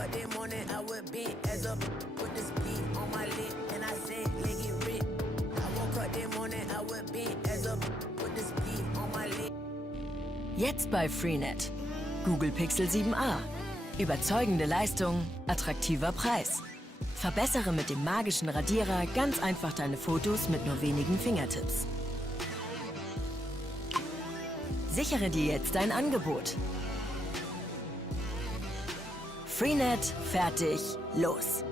up that morning, I would be as up with this beat on my lip, and I said, let get rich. I woke up that morning, I would be as up with this beat on my lip. Jetzt bei Freenet. Google Pixel 7a. Überzeugende Leistung, attraktiver Preis. Verbessere mit dem magischen Radierer ganz einfach deine Fotos mit nur wenigen Fingertipps. Sichere dir jetzt dein Angebot. Freenet, fertig, los!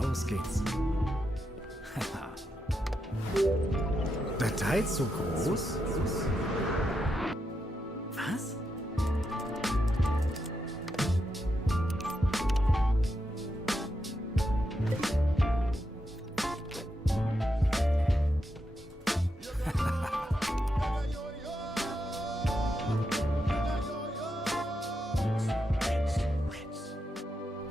Los geht's. Datei zu groß? Was?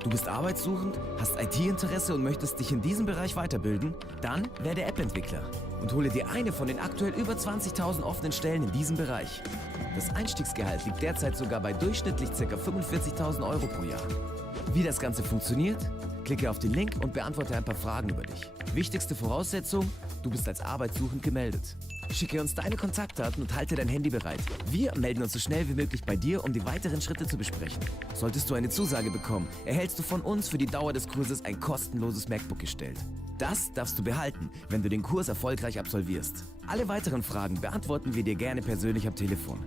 Du bist arbeitssuchend, hast IT-Interesse und möchtest dich in diesem Bereich weiterbilden? Dann werde App-Entwickler und hole dir eine von den aktuell über 20.000 offenen Stellen in diesem Bereich. Das Einstiegsgehalt liegt derzeit sogar bei durchschnittlich ca. 45.000 Euro pro Jahr. Wie das Ganze funktioniert? Klicke auf den Link und beantworte ein paar Fragen über dich. Wichtigste Voraussetzung: Du bist als arbeitssuchend gemeldet. Schicke uns deine Kontaktdaten und halte dein Handy bereit. Wir melden uns so schnell wie möglich bei dir, um die weiteren Schritte zu besprechen. Solltest du eine Zusage bekommen, erhältst du von uns für die Dauer des Kurses ein kostenloses MacBook gestellt. Das darfst du behalten, wenn du den Kurs erfolgreich absolvierst. Alle weiteren Fragen beantworten wir dir gerne persönlich am Telefon.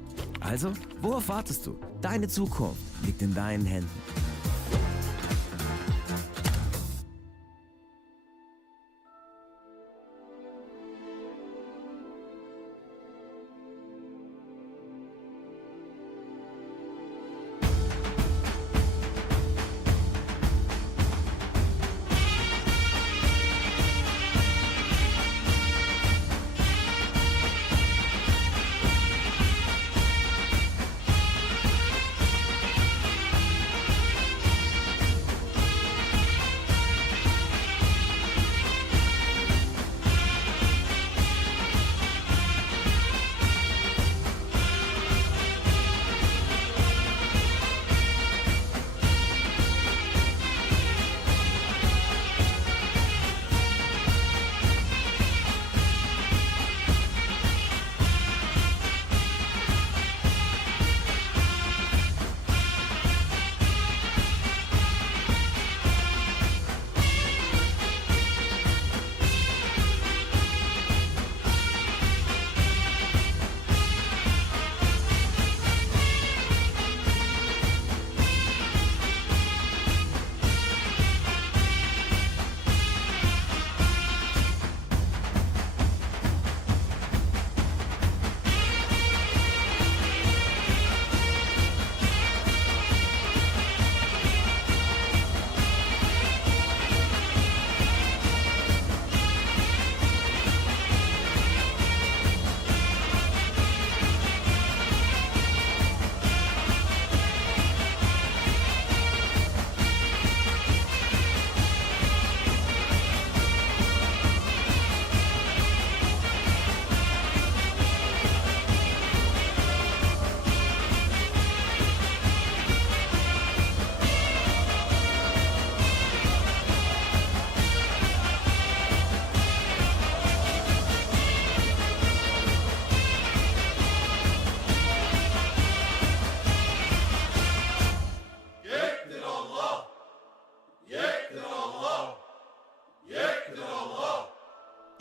Also, worauf wartest du? Deine Zukunft liegt in deinen Händen.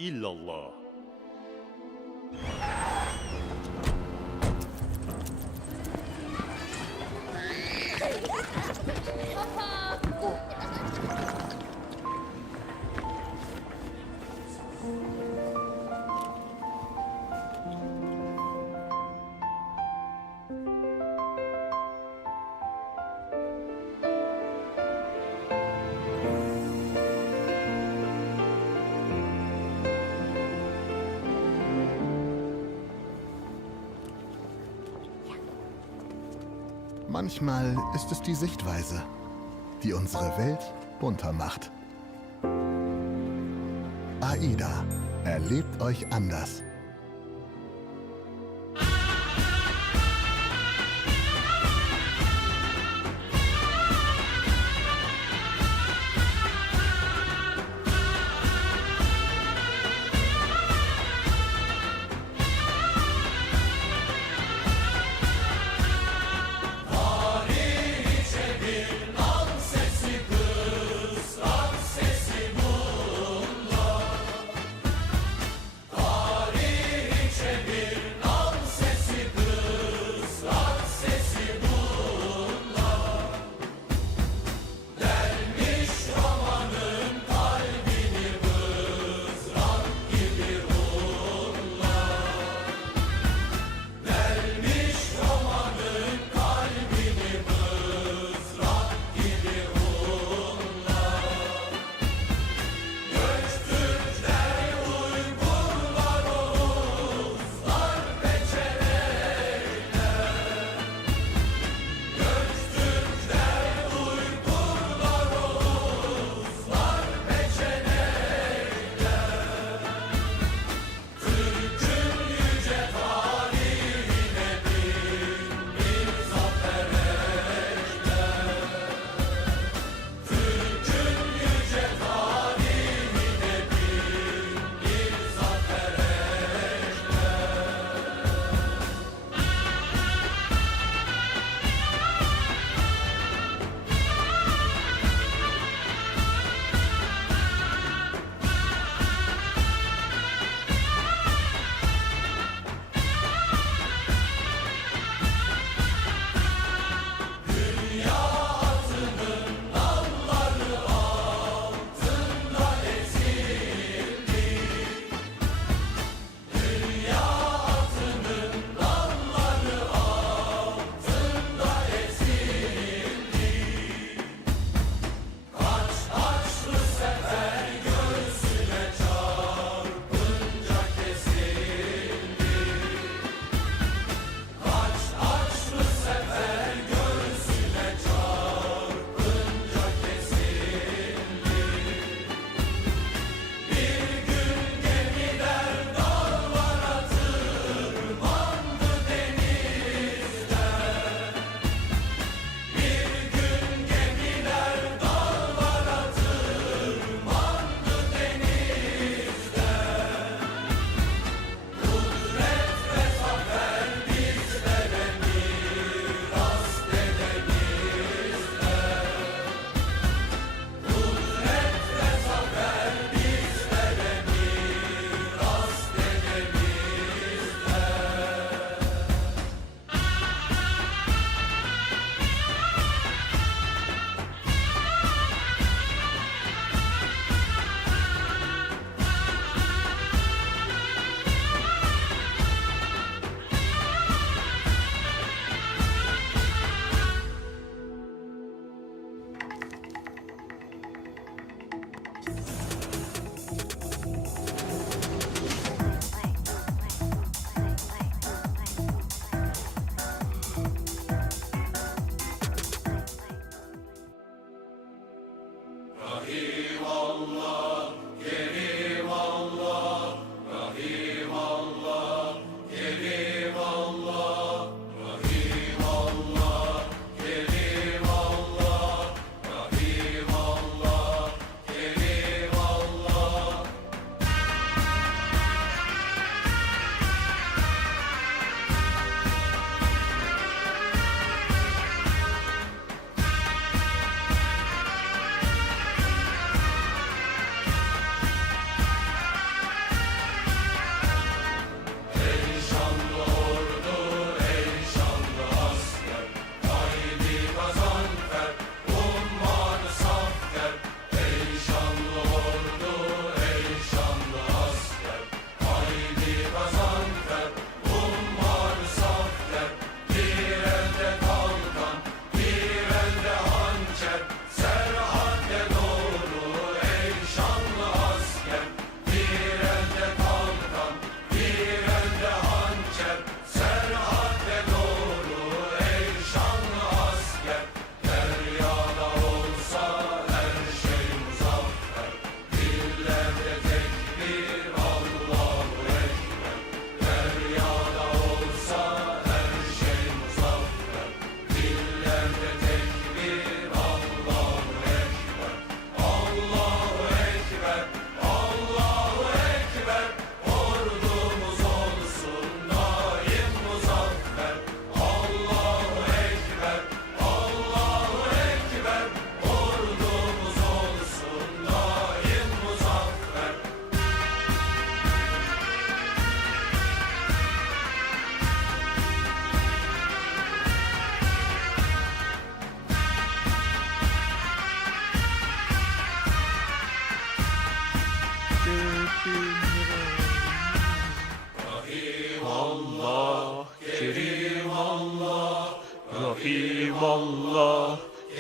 illallah. Manchmal ist es die Sichtweise, die unsere Welt bunter macht. AIDA, erlebt euch anders.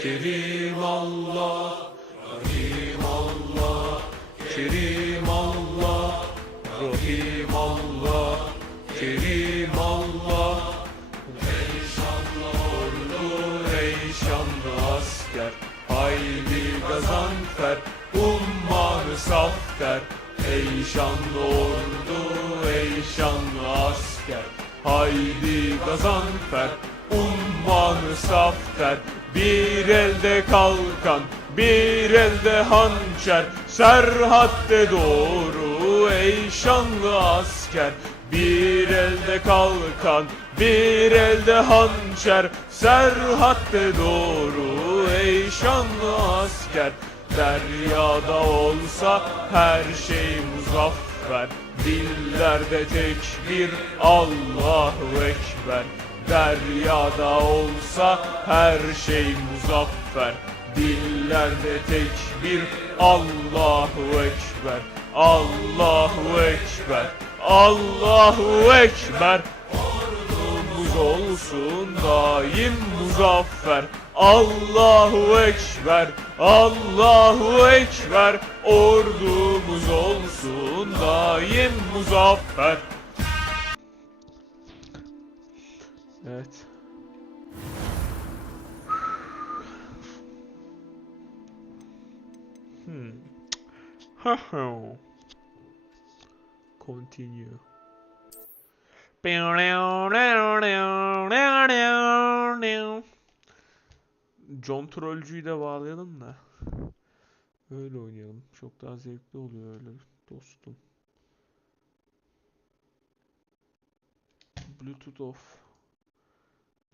Kerim Allah, Rahim Allah, Kerim Allah, Rahim Allah, Kerim Allah. Ey şanlı ordu, ey şanlı asker, haydi gazanfer, ummanı saf der. Ey şanlı ordu, ey şanlı asker, haydi gazanfer, ummanı saf der. Bir elde kalkan, bir elde hançer, serhatte doğru ey şanlı asker. Bir elde kalkan, bir elde hançer, serhatte doğru ey şanlı asker. Deryada olsa her şey muzaffer, dillerde tekbir Allahu Ekber. Deryada olsa her şey muzaffer, dillerde tekbir Allahu Ekber. Allahu Ekber, Allahu Ekber. Ordumuz olsun daim muzaffer. Allahu Ekber, Allahu Ekber. Ordumuz olsun daim muzaffer. Evet. Continue. John Trollcü'yü de bağlayalım da öyle oynayalım. Çok daha zevkli oluyor öyle dostum. Bluetooth off.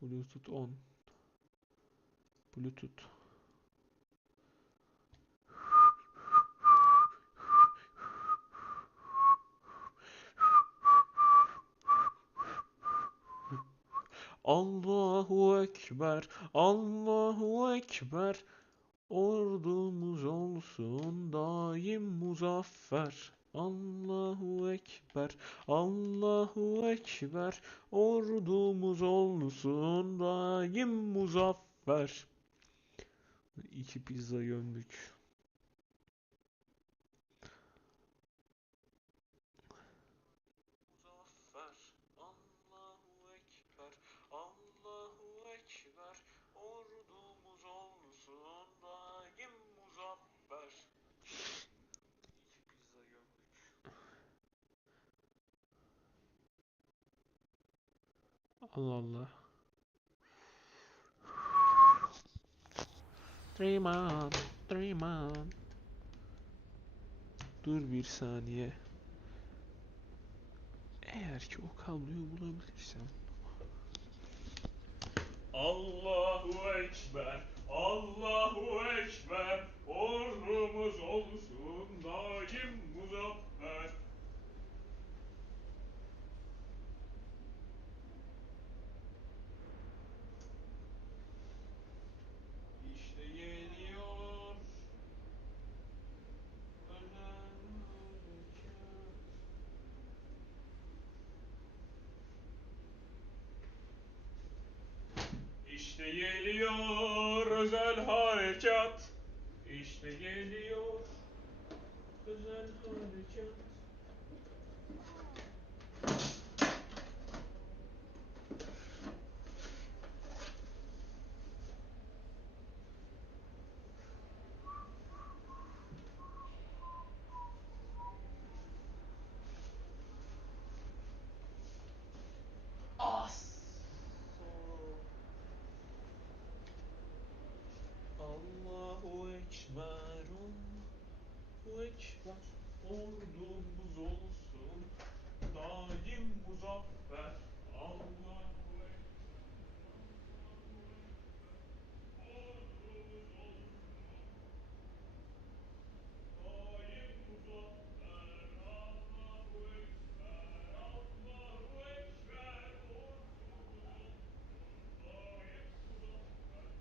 Bluetooth on. Bluetooth. Allahu Ekber, Allahu Ekber. Ordumuz olsun daim muzaffer. Allahu Ekber, Allahu Ekber. Ordumuz olsun daim muzaffer. 2 pizza gömdük. Muzaffer, Allahu Ekber, Allahu Ekber. Ordumuz olsun daim muzaffer. 2 pizza gömdük. Allah Allah. Dream on, dream on. Dur bir saniye. Eğer ki o kabloyu bulabilirsem. Allahu Ekber, Allahu Ekber. Ordumuz olsun daim muzaffer. İşte geliyor özel harekat. İşte geliyor özel harekat. İşte geliyor özel harekat. Allahu Ekber, Allahu Ekber. Ordumuz olsun daim muzaffer. Allahu Ekber, Allahu Ekber. Ordumuz olsun daim muzaffer. Allahu Ekber, Allahu Ekber. Ordumuz olsun daim muzaffer.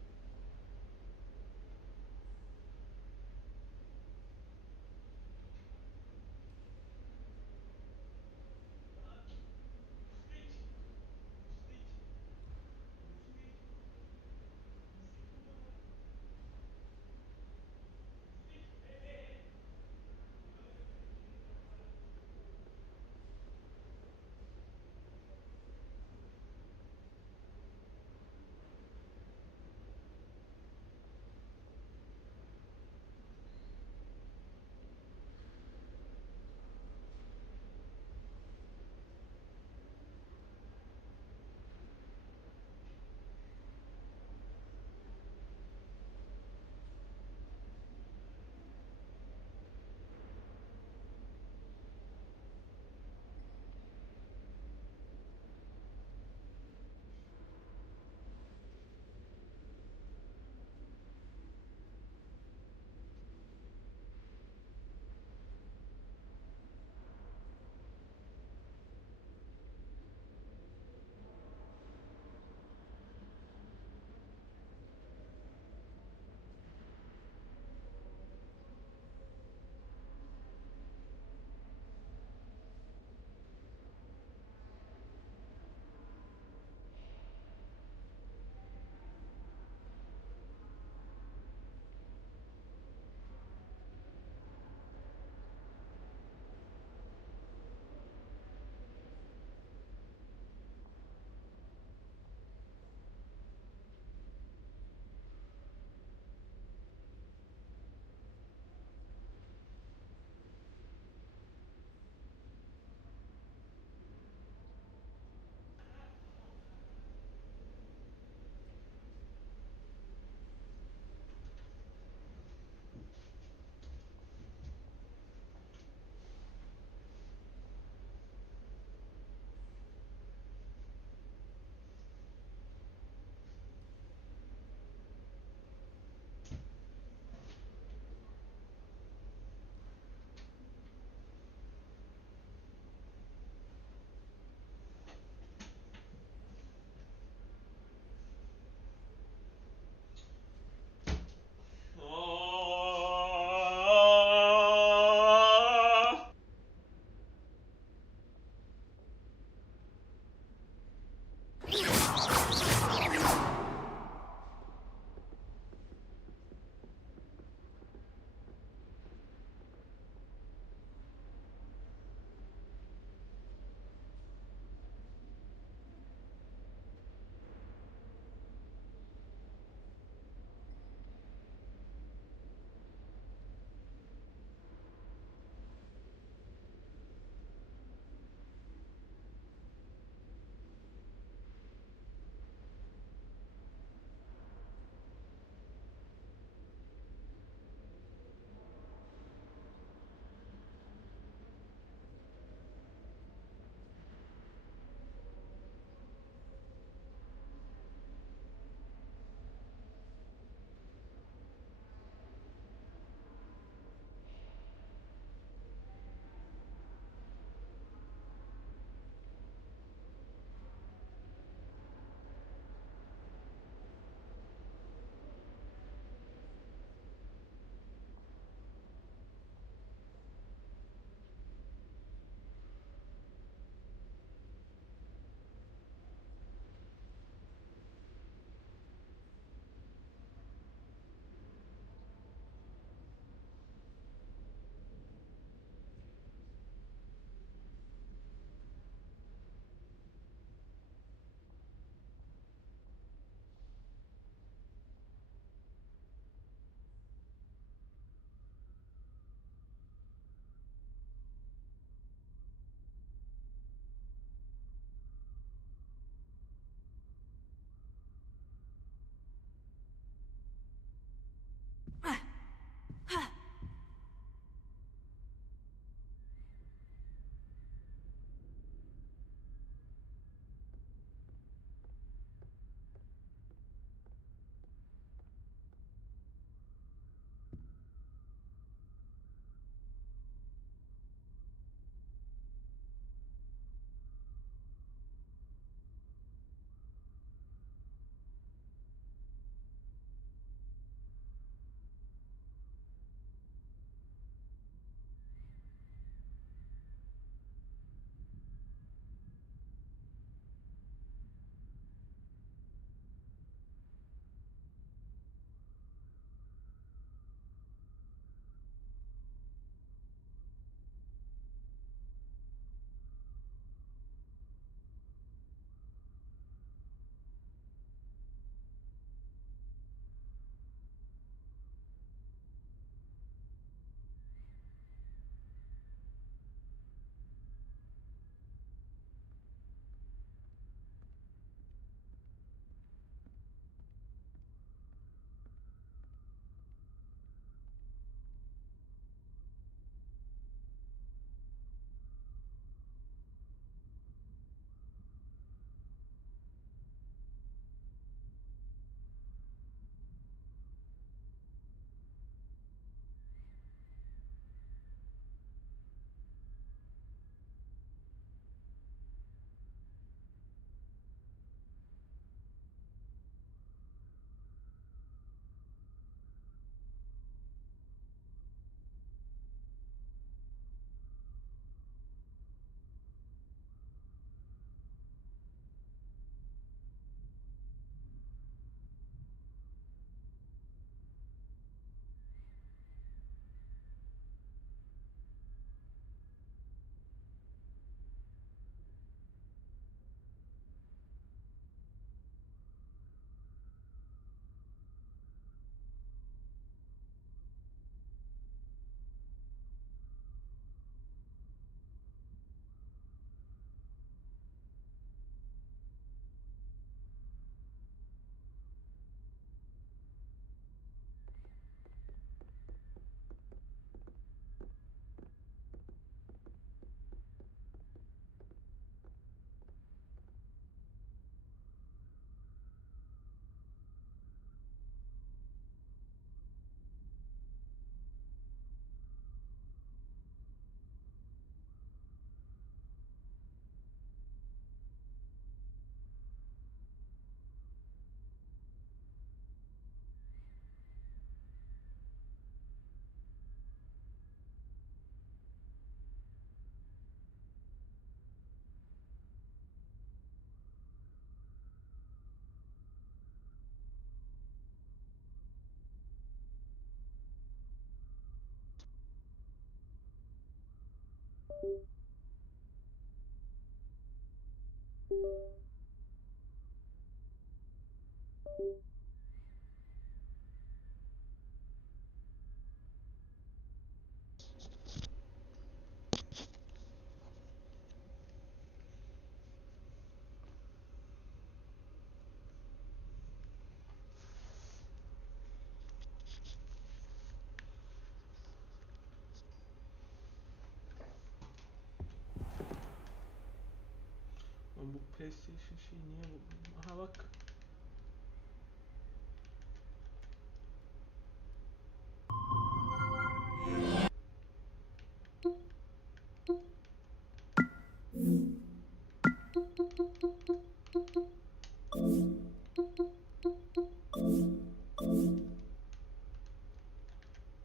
Lan bu PlayStation şey niye bu? Aha bak.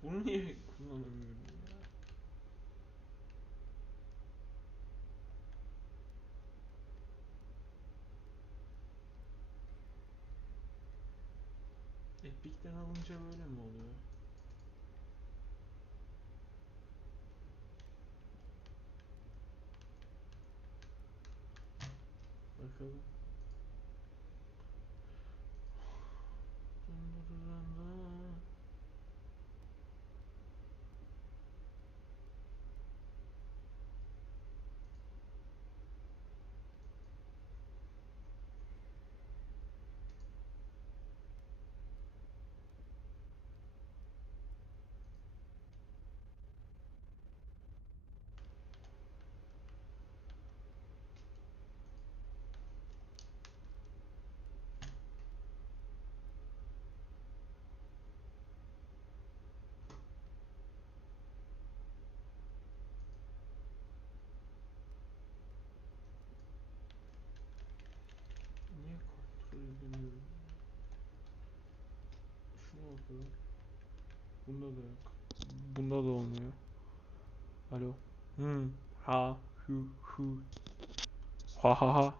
Bunu niye kullanamıyorum ya? Epic'ten alınca böyle mi oluyor? Bakalım. Niye kontrol edemiyorum? Şuna bakalım. Bunda da yok. Bunda da olmuyor. Alo. Ha. Hu. Hu. Ha ha ha.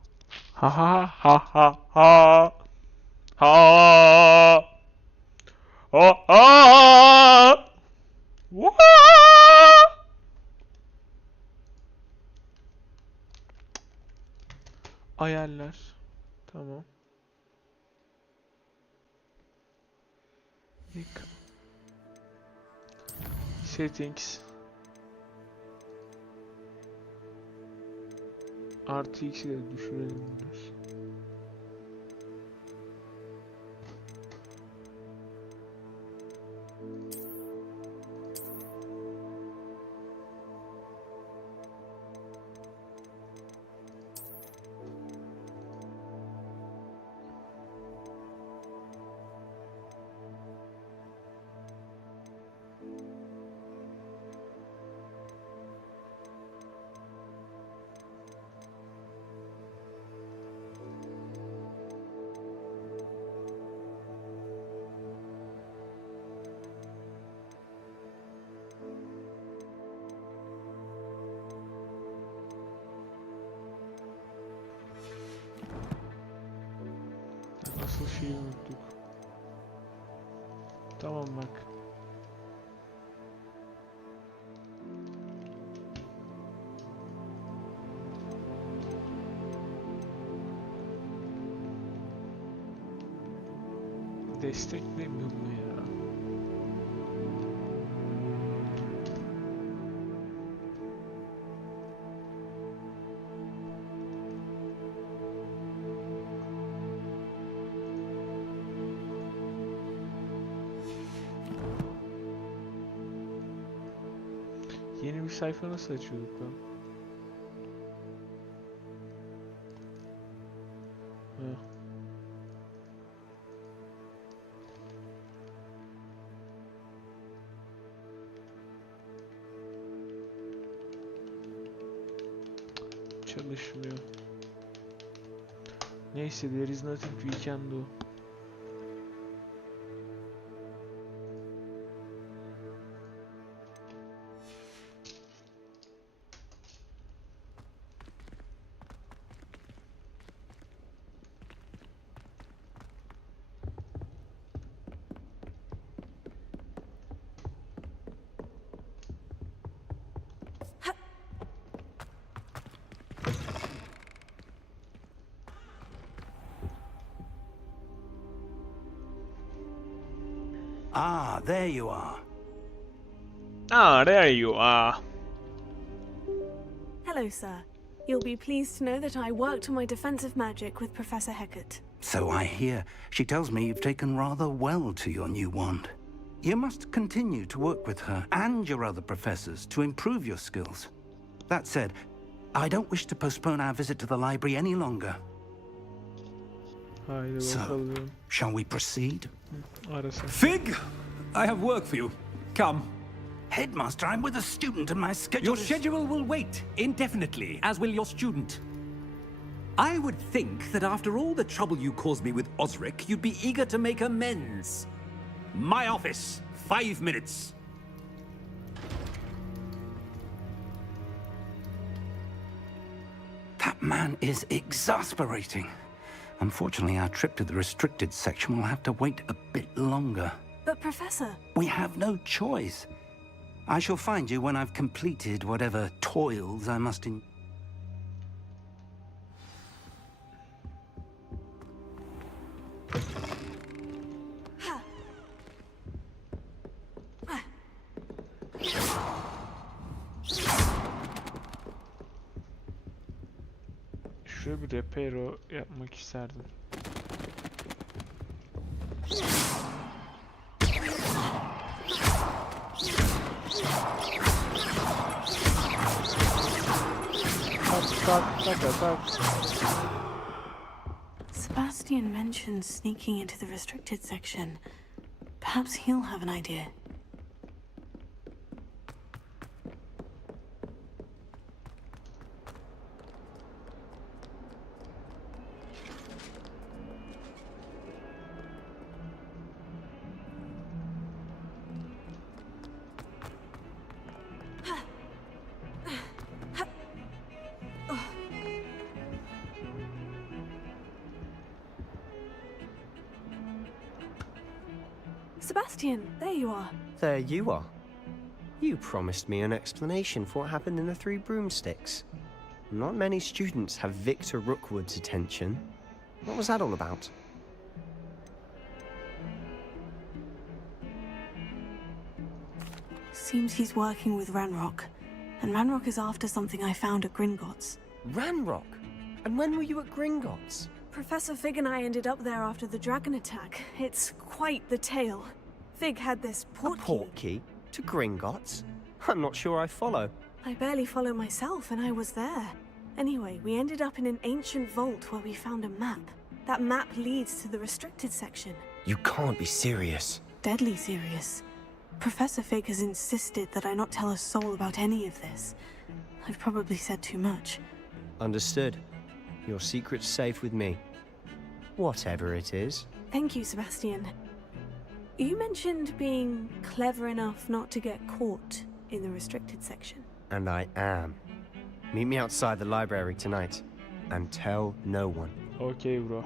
Ha ha ha ha ha. Ha. Ha ha. Ayarlar. Tamam. Yık. Settings. Artı x'i de düşürelim biraz. Asıl şeyi unuttuk. Tamam bak. Desteklemiyor mu ya? Yeni bir sayfa nasıl açıyorduk lan? Heh. Çalışmıyor. Neyse, there is nothing we can do. Ah, there you are. Ah, there you are. Hello, sir. You'll be pleased to know that I worked on my defensive magic with Professor Hecat. So I hear. She tells me you've taken rather well to your new wand. You must continue to work with her and your other professors to improve your skills. That said, I don't wish to postpone our visit to the library any longer. Haydi So, bakalım. shall we proceed? Arası. Fig! I have work for you. Come. Headmaster, I'm with a student and my schedule Your is... schedule will wait indefinitely, as will your student. I would think that after all the trouble you caused me with Osric, you'd be eager to make amends. My office, 5 minutes. That man is exasperating. Unfortunately, our trip to the restricted section will have to wait a bit longer. But Professor, We have no choice. I shall find you when I've completed whatever toils I must in... Şöyle bir reparo yapmak isterdim. Tak. Sebastian mentioned sneaking into the restricted section. Perhaps he'll have an idea. Sebastian, there you are. There you are. You promised me an explanation for what happened in the Three Broomsticks. Not many students have Victor Rookwood's attention. What was that all about? Seems he's working with Ranrock. And Ranrock is after something I found at Gringotts. Ranrock? And when were you at Gringotts? Professor Fig and I ended up there after the dragon attack. It's quite the tale. Fig had this portkey. A portkey? To Gringotts? I'm not sure I follow. I barely follow myself, and I was there. Anyway, we ended up in an ancient vault where we found a map. That map leads to the restricted section. You can't be serious. Deadly serious. Professor Fig has insisted that I not tell a soul about any of this. I've probably said too much. Understood. Your secret's safe with me. Whatever it is. Thank you, Sebastian. You mentioned being clever enough not to get caught in the restricted section. And I am. Meet me outside the library tonight. And tell no one. Okay, bro.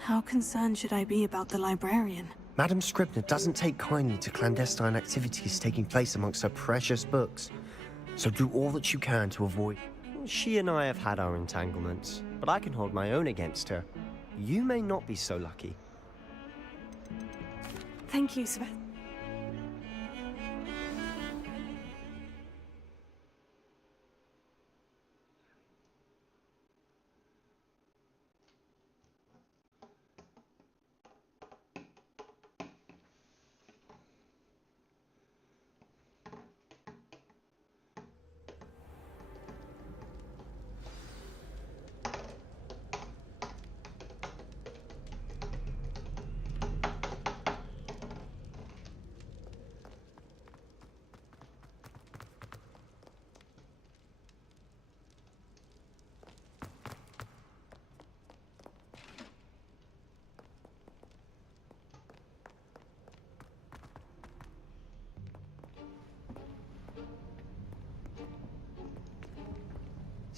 How concerned should I be about the librarian? Madam Scribner doesn't take kindly to clandestine activities taking place amongst her precious books. So do all that you can to avoid... She and I have had our entanglements, but I can hold my own against her. You may not be so lucky. Thank you, Sebastian.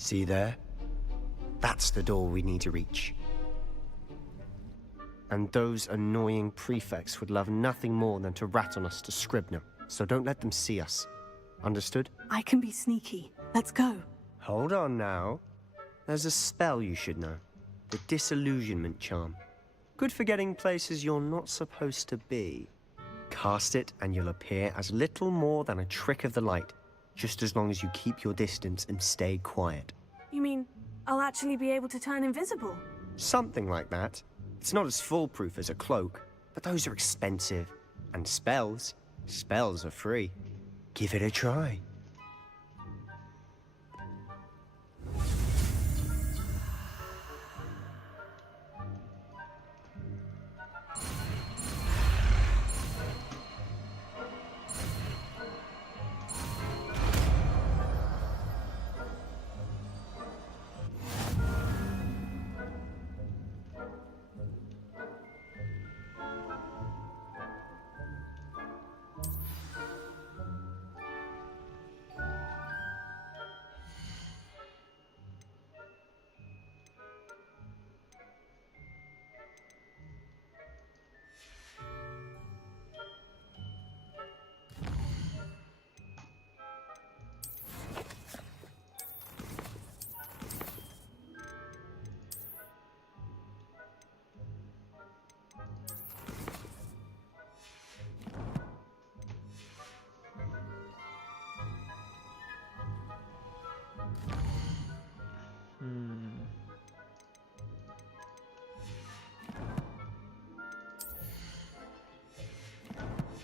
See there? That's the door we need to reach. And those annoying prefects would love nothing more than to rat on us to Scribner, so don't let them see us. Understood? I can be sneaky. Let's go. Hold on now. There's a spell you should know. The Disillusionment Charm. Good for getting places you're not supposed to be. Cast it and you'll appear as little more than a trick of the light, just as long as you keep your distance and stay quiet. You mean I'll actually be able to turn invisible? Something like that. It's not as foolproof as a cloak, but those are expensive. And spells, Spells are free. Give it a try.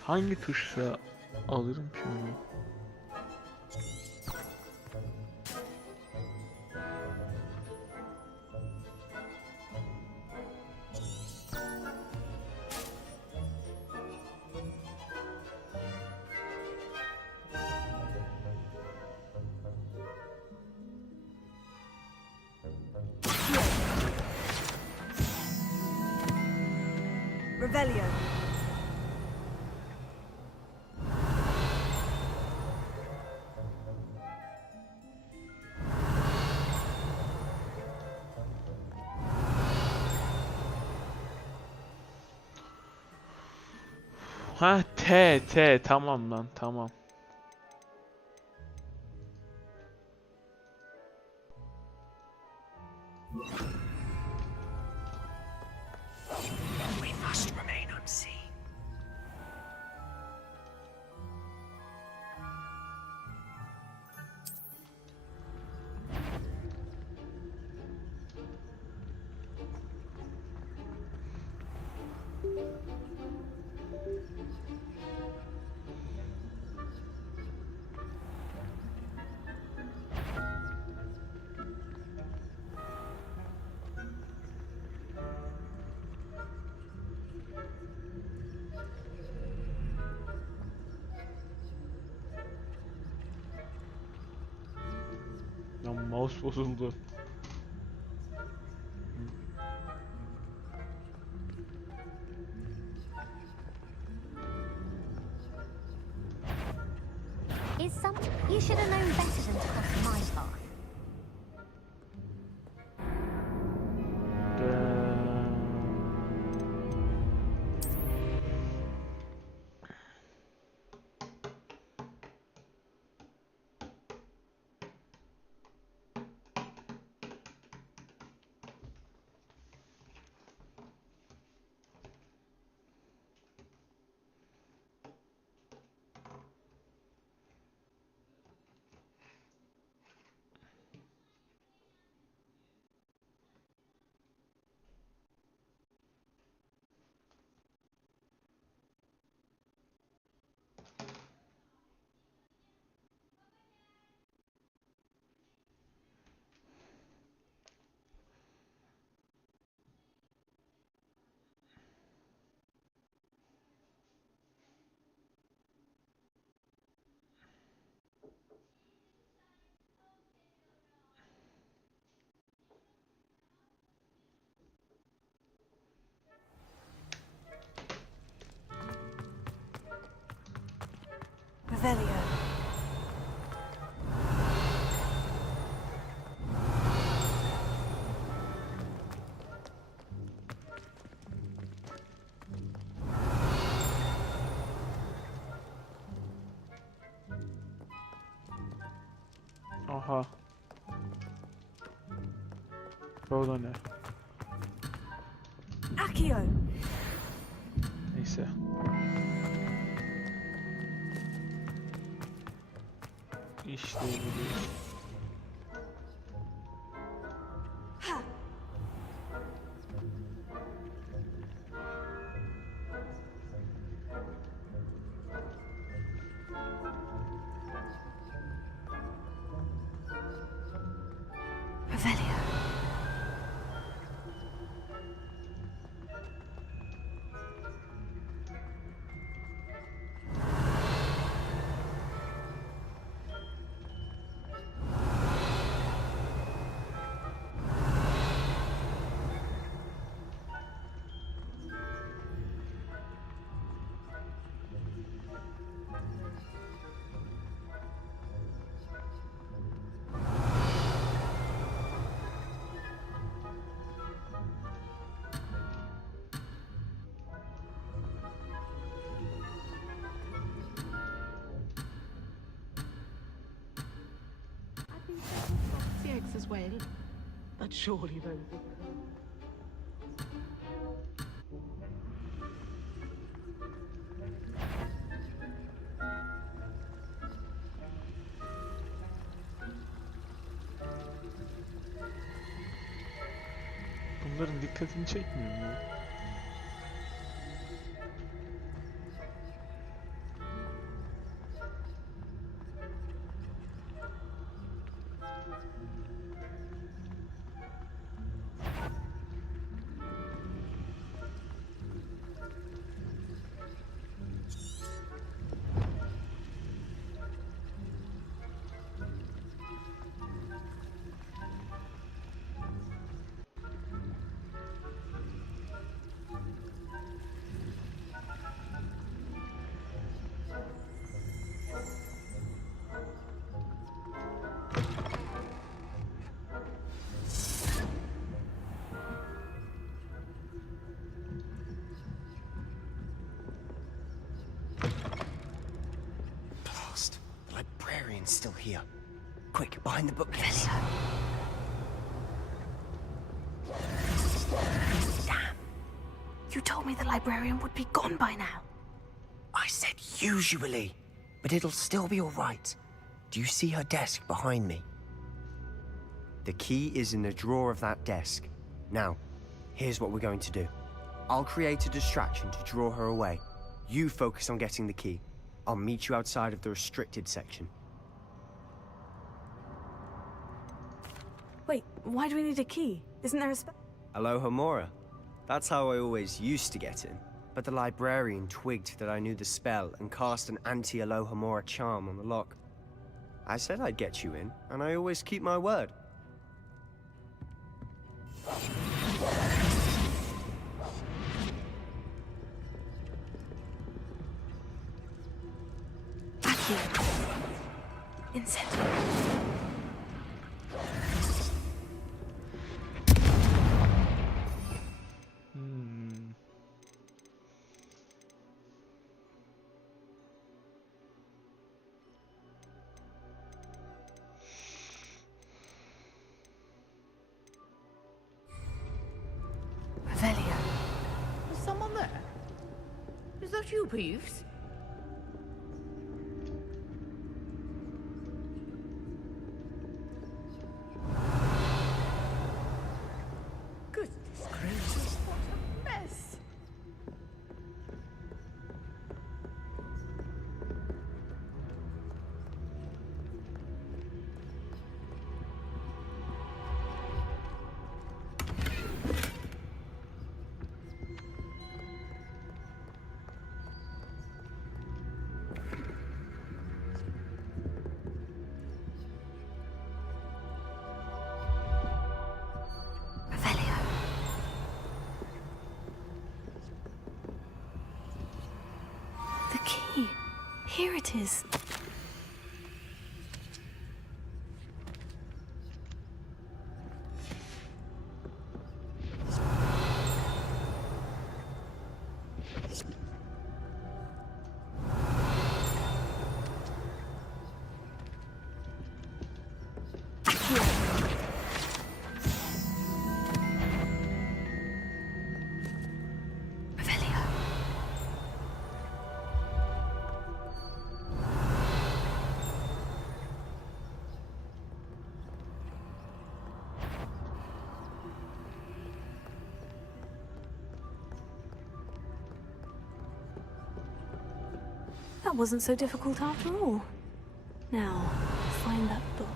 Hangi tuşla alırım ki onu? Revelio. Ha T tamam lan tamam. We must remain unseen. Ya mouse bozuldu. You should have known better than to cross my path. Revelio. Aha. Burada ne? Accio. Neyse. İşte bu değil. The eggs as well. But surely those. Bunların dikkatini çekmiyor mu? The librarian's still here. Quick, behind the bookcase. Damn. You told me the librarian would be gone by now. I said usually, but it'll still be all right. Do you see her desk behind me? The key is in the drawer of that desk. Now, here's what we're going to do. I'll create a distraction to draw her away. You focus on getting the key. I'll meet you outside of the restricted section. Wait, why do we need a key? Isn't there a Alohomora. That's how I always used to get in. But the librarian twigged that I knew the spell and cast an anti-Alohomora charm on the lock. I said I'd get you in, and I always keep my word. Incentive. Is someone there? Is that you, Peeves? Goodness gracious, what a mess! The key. Here it is. That wasn't so difficult after all. Now, find that book.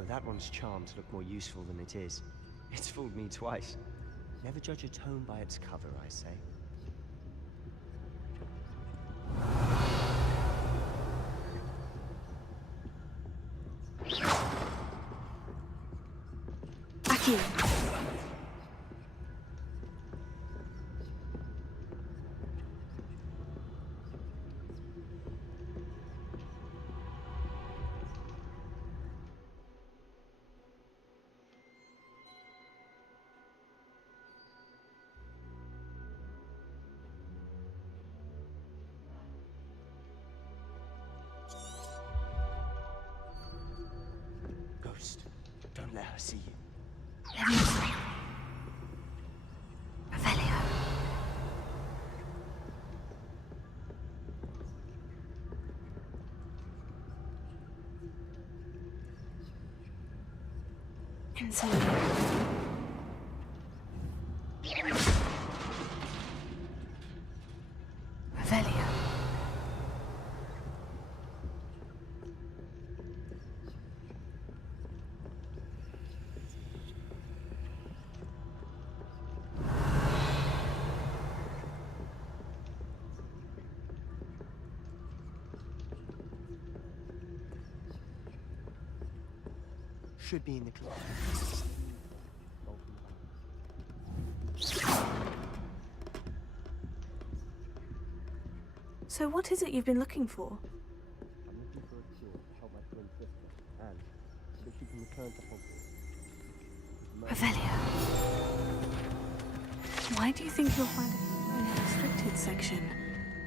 No, that one's charmed to look more useful than it is. It's fooled me twice. Never judge a tome by its cover, I say. Aki. Ghost, don't let her see you. Revelio. Incendio. Revelio. Should be in the closet. So what is it you've been looking for? I'm looking for a cure to help my twin sister, and so that she can return to Hogwarts. Revelio. Why do you think you'll find it in the restricted section?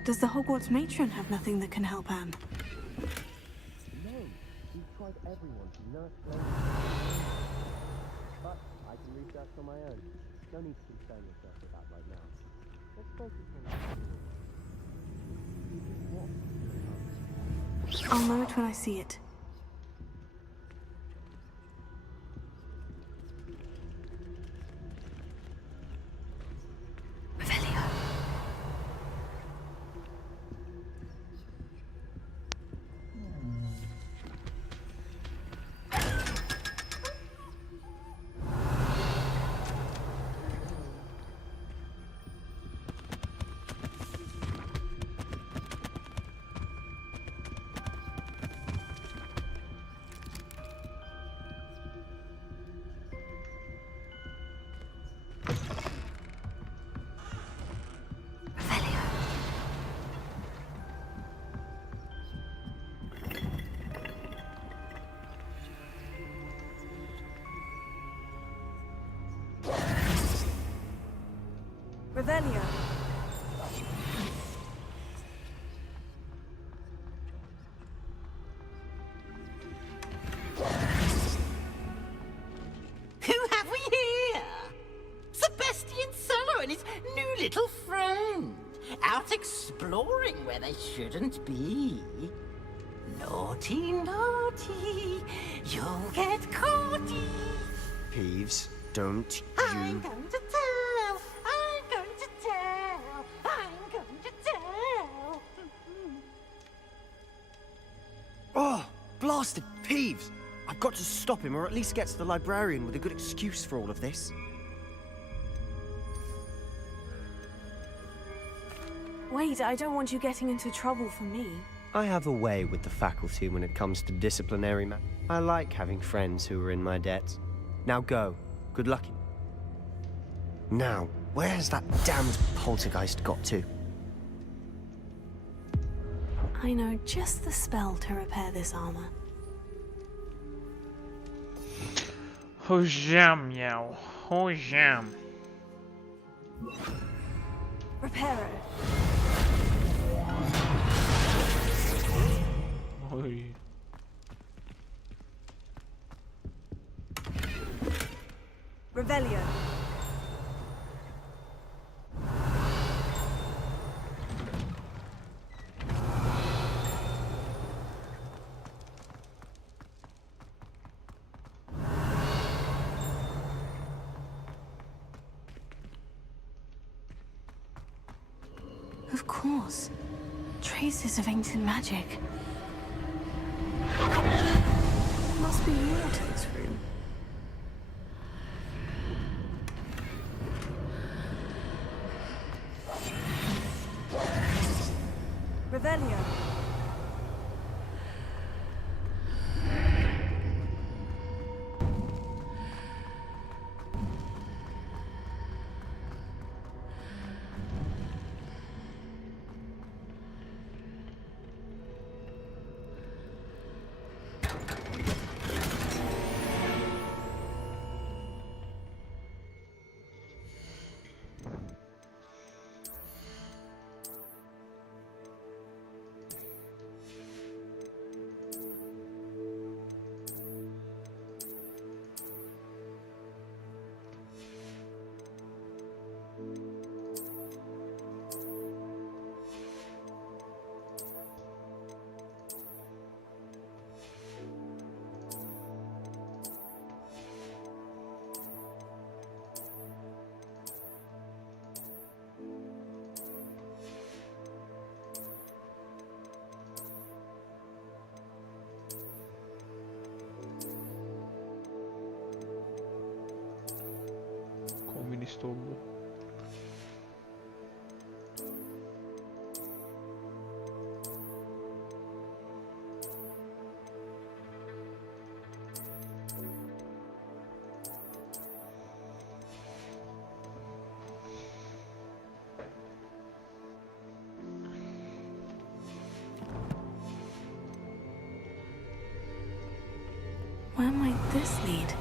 Does the Hogwarts matron have nothing that can help Anne? No, we've tried everyone to nurse Lady. But I can research on my own. No need to concern yourself with that right now. Let's focus on the cure. I'll know it when I see it. Revelio. Revelio. Who have we here? Sebastian Solo and his new little friend. Out exploring where they shouldn't be. Naughty, naughty. You'll get caughty. Peeves, don't I'm you... going to tell. I'm going to tell. I'm going to tell. Oh, blasted Peeves! I've got to stop him, or at least get to the librarian with a good excuse for all of this. Wait, I don't want you getting into trouble for me. I have a way with the faculty when it comes to disciplinary matters. I like having friends who are in my debt. Now go. Good luck. Now, where's that damned poltergeist got to? I know just the spell to repair this armor. Hojam, yow. Hojam. Reparo. Oi. Revelio. Of course. Traces of ancient magic. Must must be more to this room. Revelio. Komünist oldu. Where might this lead?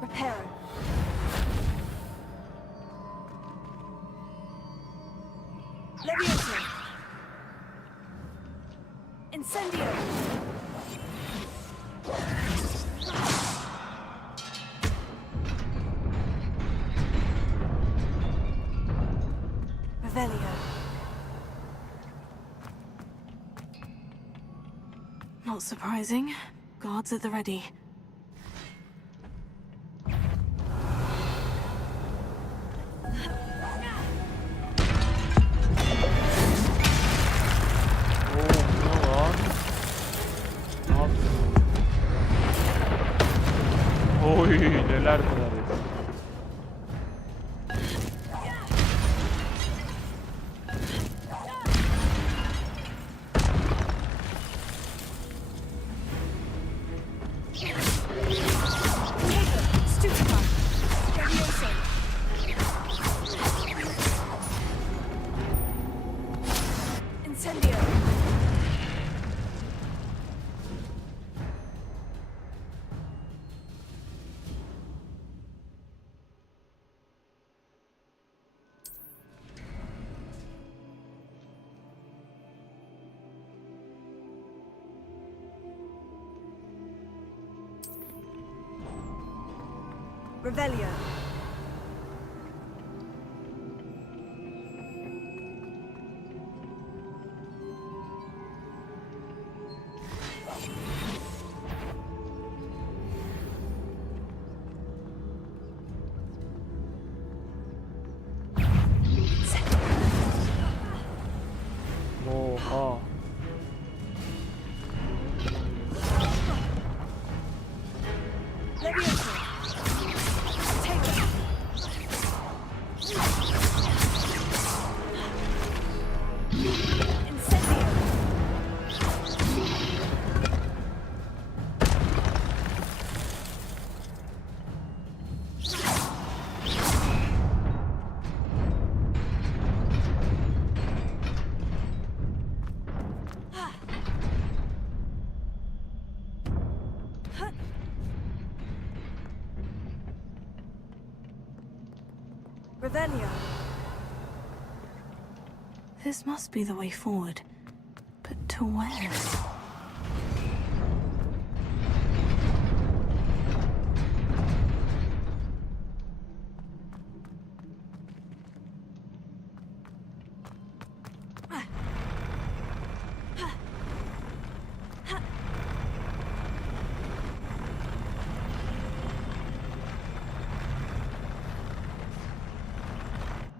Reparo. Levioso. Incendio. Revelio. Not surprising. Guards at the ready. Oy neler neler. Revelio. Oha. Levioso. Take it. Incendio. Revelio. This must be the way forward. To where?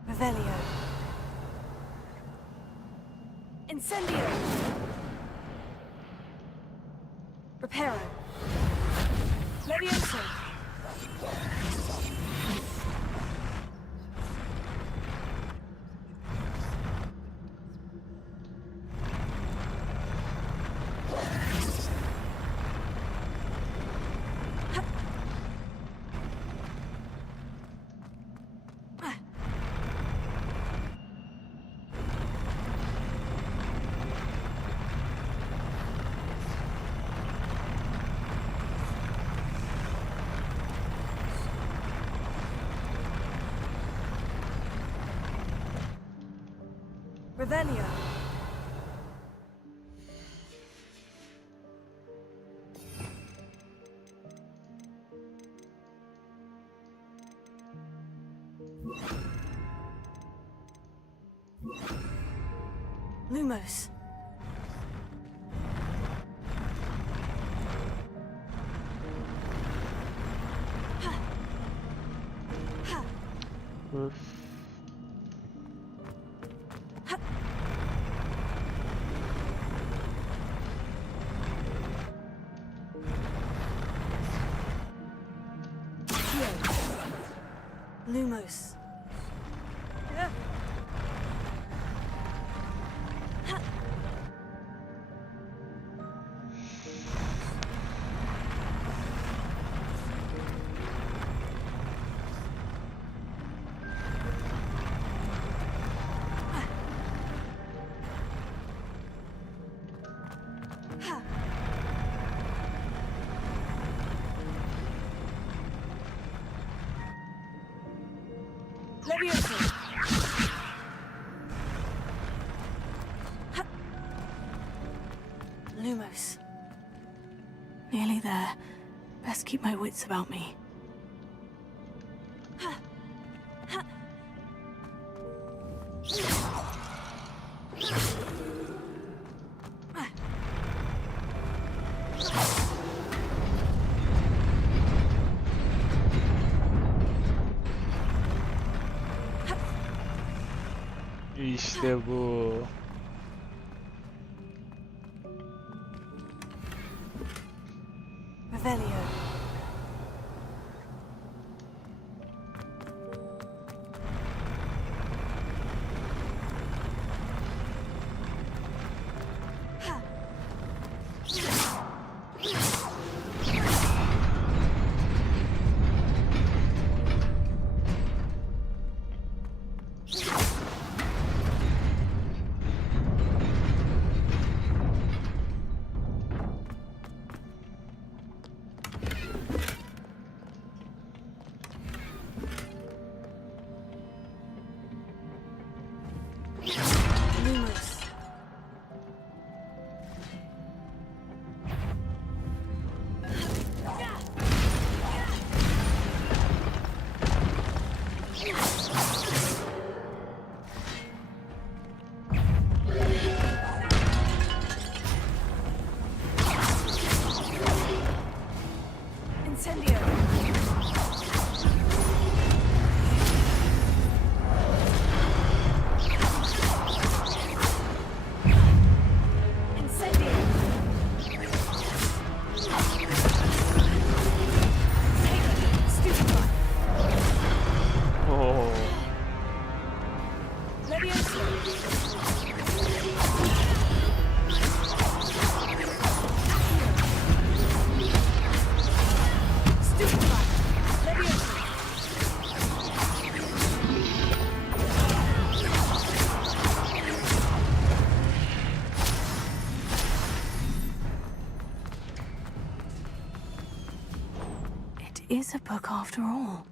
Revelio. Incendio. Reparo. Levioso. Revelio. Lumos. Öf. Lumos. Yeah. Levioso. Lumos. Nearly there. Best keep my wits about me. İşte bu. Revelio. Lumos. Incendio. Oh. It is a book after all.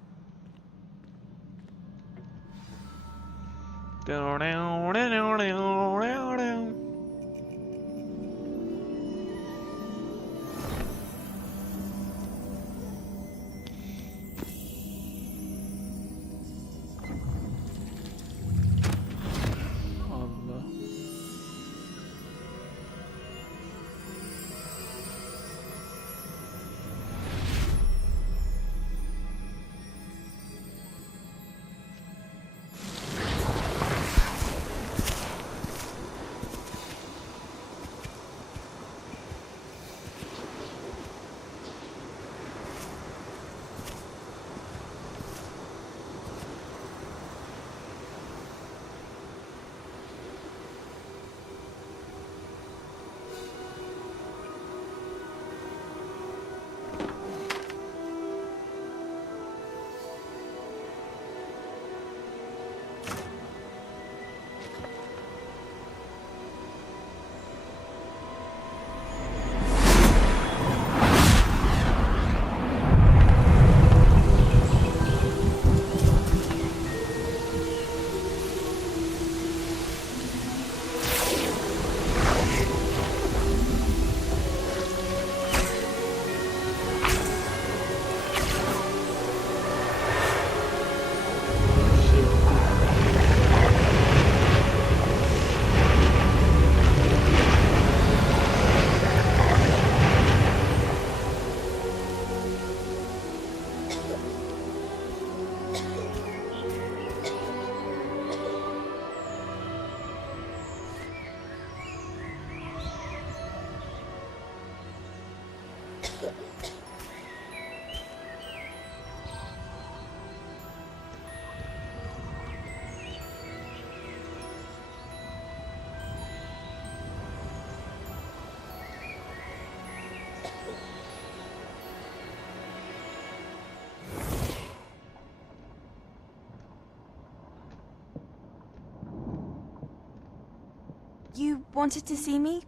You wanted to see me?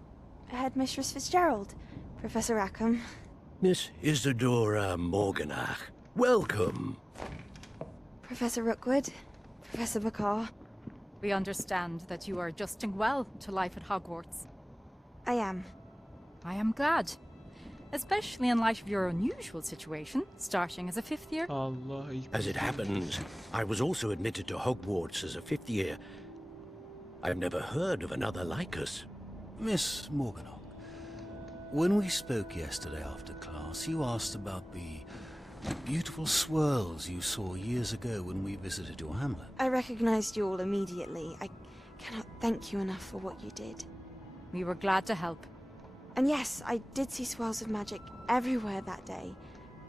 Headmistress Fitzgerald, Professor Rackham. Miss Isadora Morganach, welcome. Professor Rookwood, Professor Bakar. We understand that you are adjusting well to life at Hogwarts. I am. I am glad. Especially in light of your unusual situation, starting as a 5th year. As it happens, I was also admitted to Hogwarts as a 5th year. I've never heard of another like us. Miss Morganach, when we spoke yesterday after class, you asked about the beautiful swirls you saw years ago when we visited your hamlet. I recognized you all immediately. I cannot thank you enough for what you did. We were glad to help. And yes, I did see swirls of magic everywhere that day.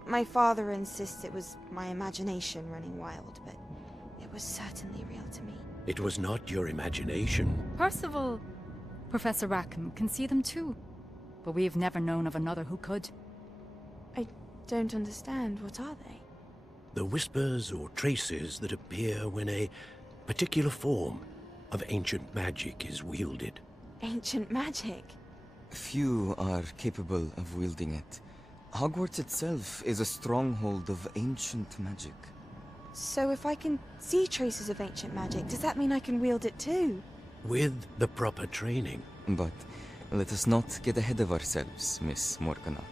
My father insists it was my imagination running wild, but it was certainly real to me. It was not your imagination. Percival, Professor Rackham can see them too. But we have never known of another who could. I don't understand. What are they? The whispers or traces that appear when a particular form of ancient magic is wielded. Ancient magic? Few are capable of wielding it. Hogwarts itself is a stronghold of ancient magic. So if I can see traces of ancient magic, does that mean I can wield it too? With the proper training. But let us not get ahead of ourselves, Miss Morganach.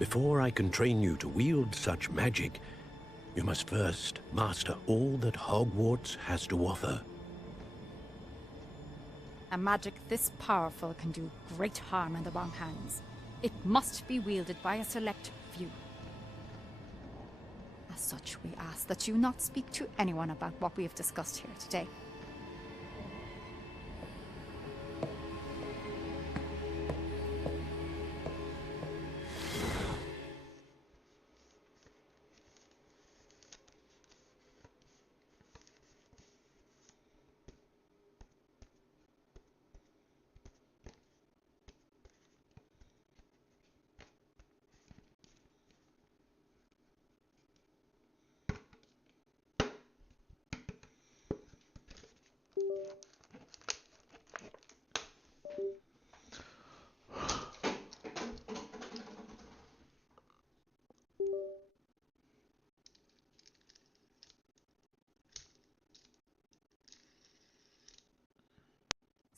Before I can train you to wield such magic, you must first master all that Hogwarts has to offer. A magic this powerful can do great harm in the wrong hands. It must be wielded by a select few. As such, we ask that you not speak to anyone about what we have discussed here today.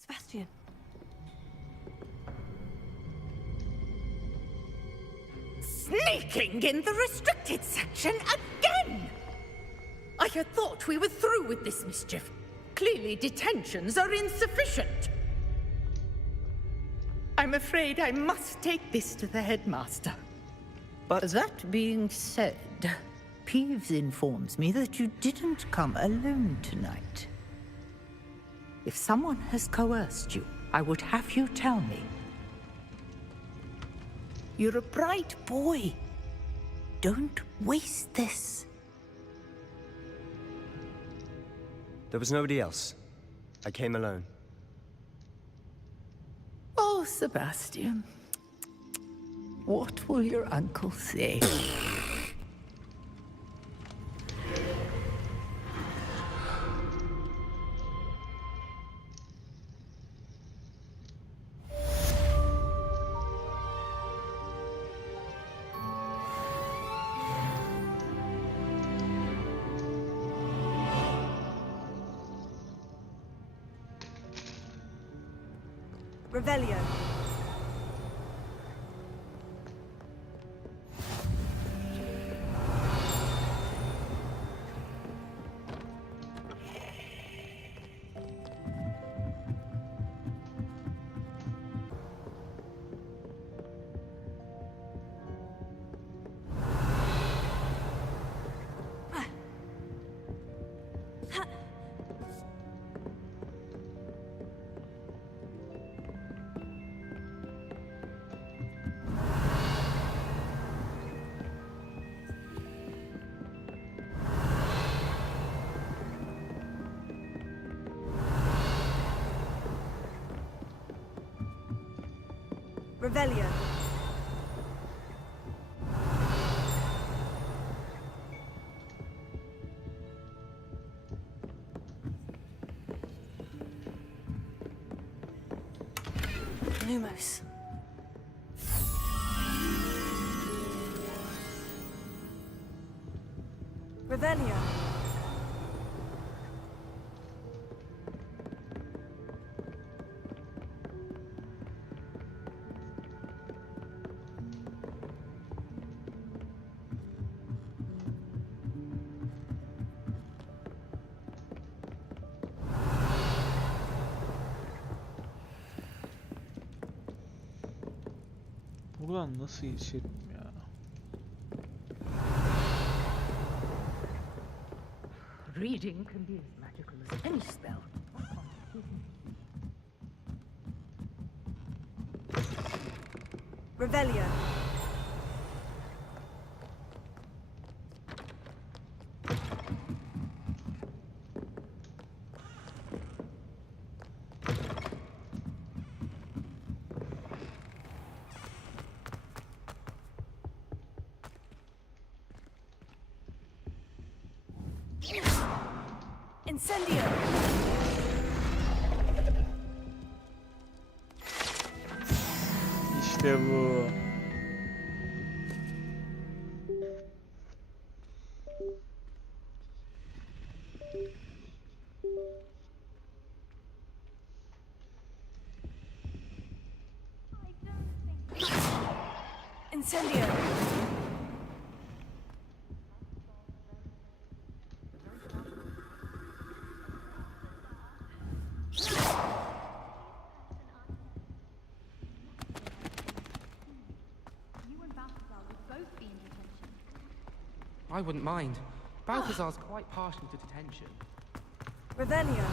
Sebastian. Sneaking in the restricted section again! I had thought we were through with this mischief. Clearly detentions are insufficient. I'm afraid I must take this to the headmaster. But that being said, Peeves informs me that you didn't come alone tonight. If someone has coerced you, I would have you tell me. You're a bright boy. Don't waste this. There was nobody else. I came alone. Oh, Sebastian. What will your uncle say? Revelio. Revelio. Lumos. Revelio. Buradan nasıl geçerim ya? Reading can be as magical as any spell. Revelio. Incendio. İşte bu. Incendio. I wouldn't mind. Balthazar's quite partial to detention. Revelio.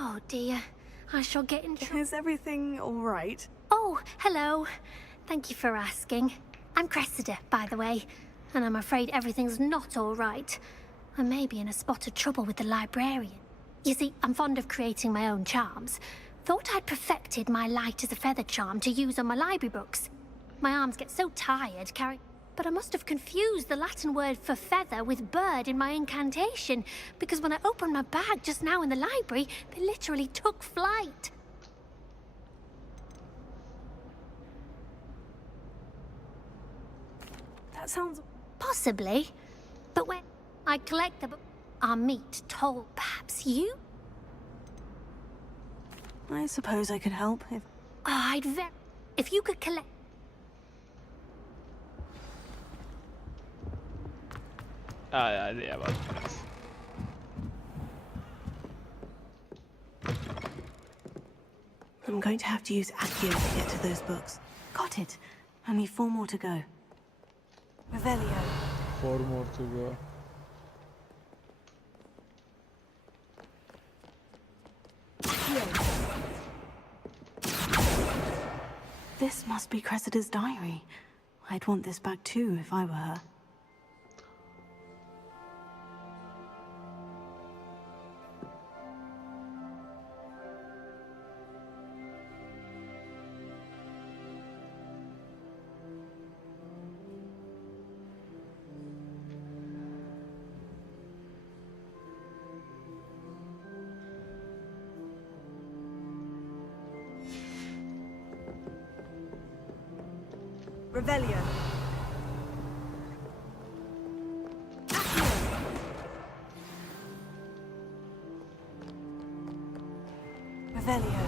Oh dear, I shall get in trouble. Is everything all right? Oh, hello. Thank you for asking. I'm Cressida, by the way, and I'm afraid everything's not all right. I may be in a spot of trouble with the librarian. You see, I'm fond of creating my own charms. Thought I'd perfected my light as a feather charm to use on my library books. My arms get so tired carrying... But I must have confused the Latin word for feather with bird in my incantation, because when I opened my bag just now in the library, they literally took flight. That sounds... Possibly. But when I collect the book... our meat toll, perhaps you? I suppose I could help if... Oh, if you could collect... Ja, det var nice. I'm going to have to use Accio to get to those books. Got it. Only 4 more to go. Revelio. 4 more to go. This must be Cressida's diary. I'd want this back too if I were her. Revelio. Revelio.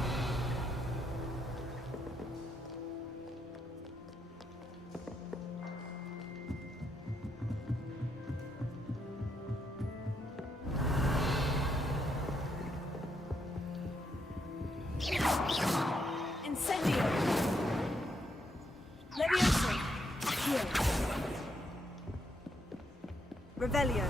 Incendio. Levioso. Accio. Revelio.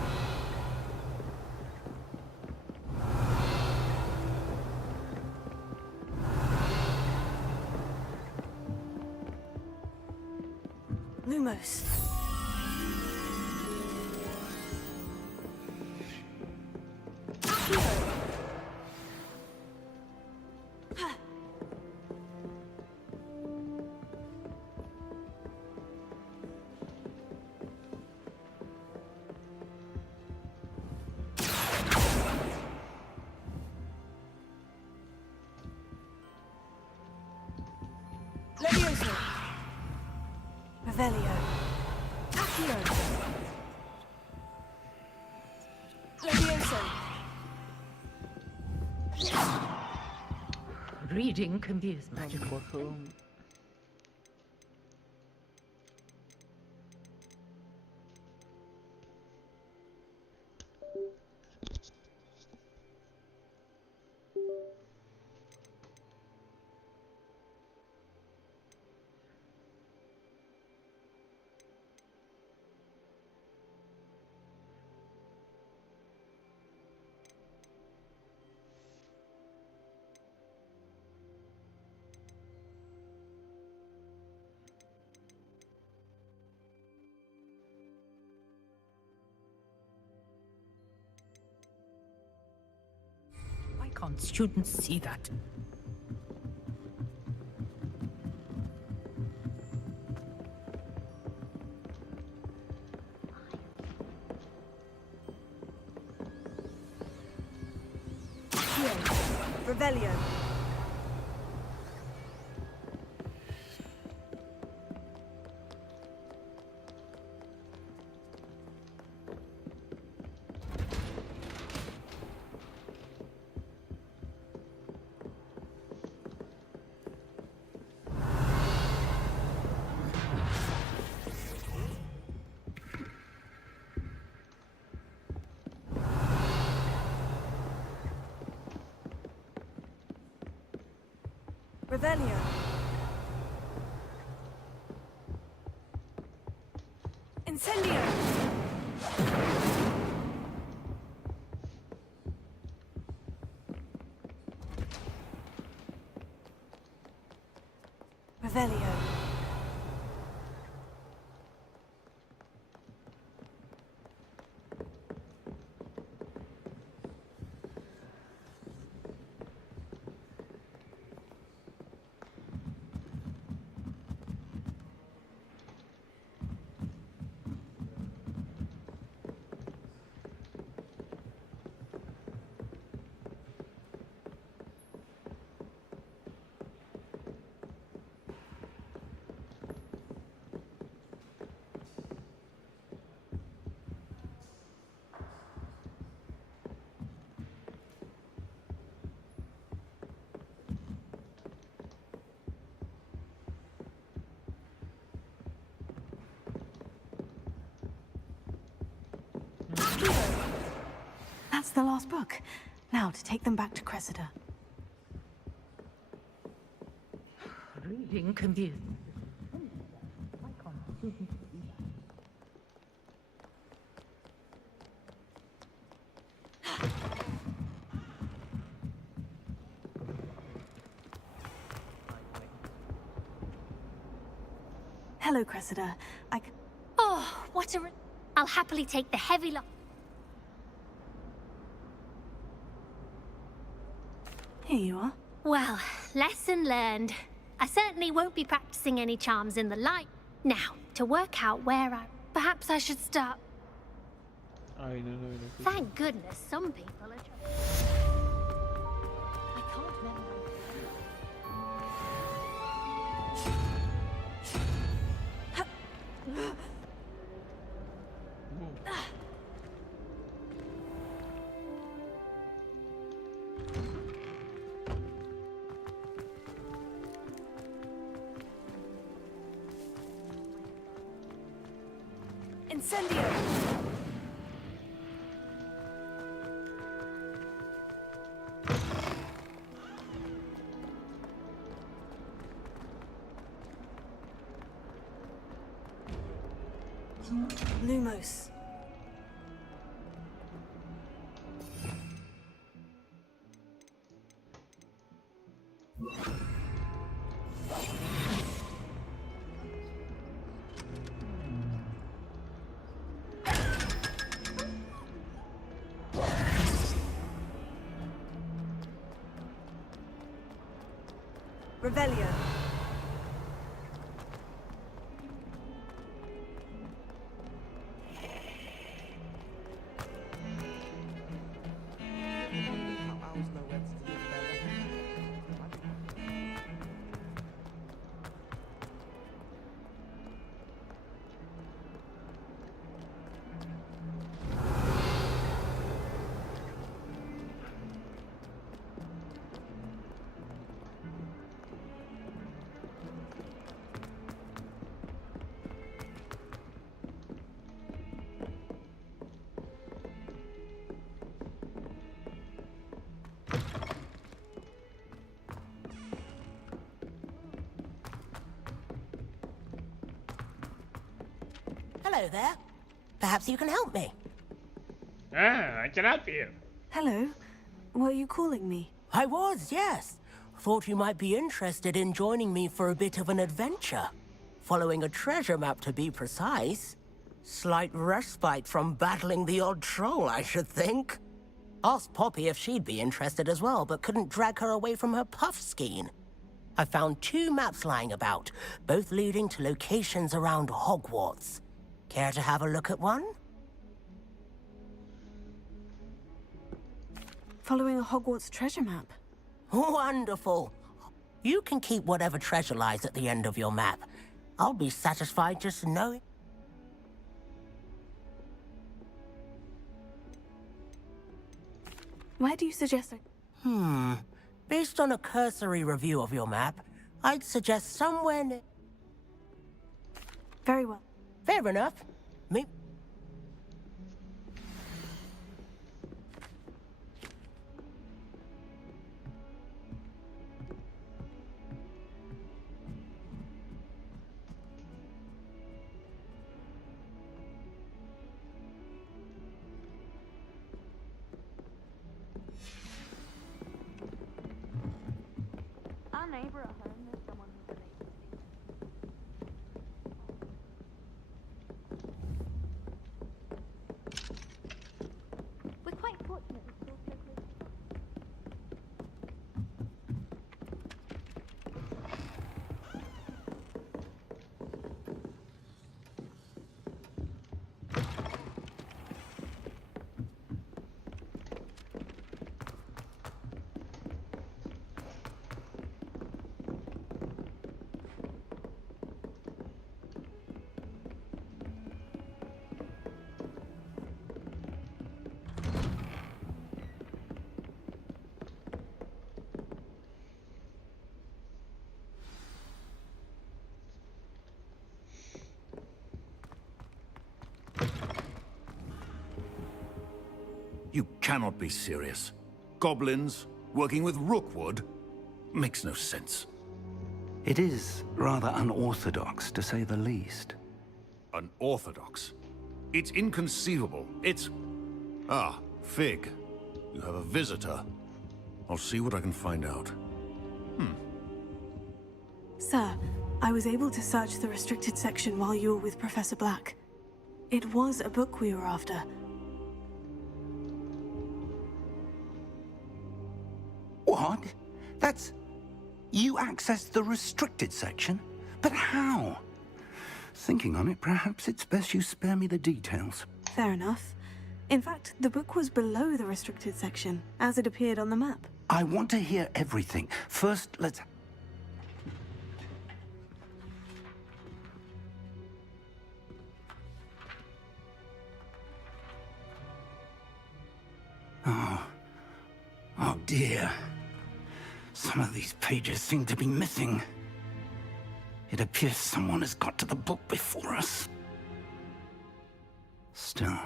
Lumos. Levioso. Revelio. Accio. Levioso. Reading can be as magical. Why can't students see that? Revelio. Revelio. Incendio. Revelio. That's the last book. Now to take them back to Cressida. Reading confused. Hello, Cressida. Oh, what a... I'll happily take the heavy load. Here you are. Well, lesson learned. I certainly won't be practicing any charms in the light. Now, to work out where perhaps I should start... Aynen öyle. Thank goodness some people are... I can't remember... Incendio! Lumos. Revelio. Hello there. Perhaps you can help me. Ah, I can help you. Hello. Were you calling me? I was, yes. Thought you might be interested in joining me for a bit of an adventure. Following a treasure map, to be precise. Slight respite from battling the odd troll, I should think. Asked Poppy if she'd be interested as well, but couldn't drag her away from her puff skein. I found 2 maps lying about, both leading to locations around Hogwarts. Care to have a look at one? Following a Hogwarts treasure map. Wonderful. You can keep whatever treasure lies at the end of your map. I'll be satisfied just knowing. Where do you suggest I... Based on a cursory review of your map, I'd suggest somewhere near... Very well. Fair enough. Me... Our neighbor at home is someone who's related to me. We're quite fortunate we're still so close. You cannot be serious. Goblins working with Rookwood? Makes no sense. It is rather unorthodox, to say the least. Unorthodox? It's inconceivable. It's... Ah, Fig. You have a visitor. I'll see what I can find out. Sir, I was able to search the restricted section while you were with Professor Black. It was a book we were after. What? That's... You accessed the restricted section? But how? Thinking on it, perhaps it's best you spare me the details. Fair enough. In fact, the book was below the restricted section, as it appeared on the map. I want to hear everything. First, let's... Oh dear. Some of these pages seem to be missing. It appears someone has got to the book before us. Still,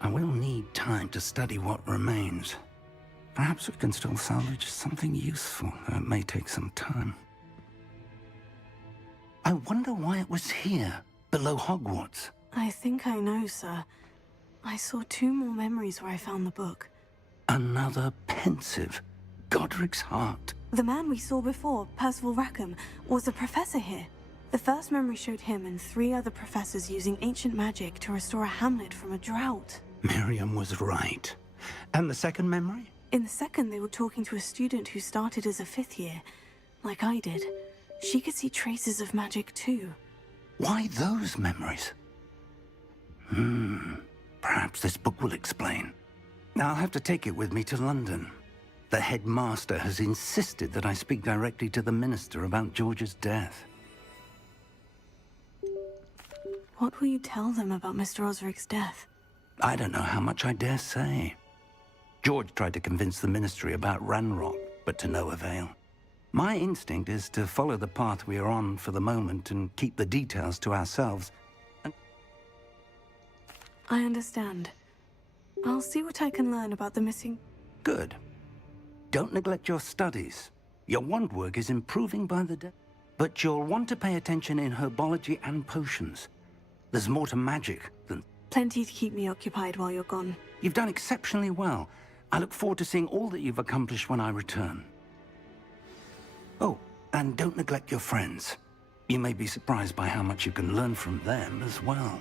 I will need time to study what remains. Perhaps we can still salvage something useful, though it may take some time. I wonder why it was here, below Hogwarts. I think I know, sir. I saw 2 more memories where I found the book. Another pensive. Godric's heart. The man we saw before, Percival Rackham, was a professor here. The first memory showed him and 3 other professors using ancient magic to restore a hamlet from a drought. Miriam was right. And the second memory? In the second, they were talking to a student who started as a 5th year, like I did. She could see traces of magic too. Why those memories? Perhaps this book will explain. I'll have to take it with me to London. The headmaster has insisted that I speak directly to the minister about George's death. What will you tell them about Mr. Osric's death? I don't know how much I dare say. George tried to convince the ministry about Ranrock, but to no avail. My instinct is to follow the path we are on for the moment and keep the details to ourselves. I understand. I'll see what I can learn about the missing... Good. Don't neglect your studies. Your wand work is improving by the day. But you'll want to pay attention in herbology and potions. There's more to magic than... Plenty to keep me occupied while you're gone. You've done exceptionally well. I look forward to seeing all that you've accomplished when I return. Oh, and don't neglect your friends. You may be surprised by how much you can learn from them as well.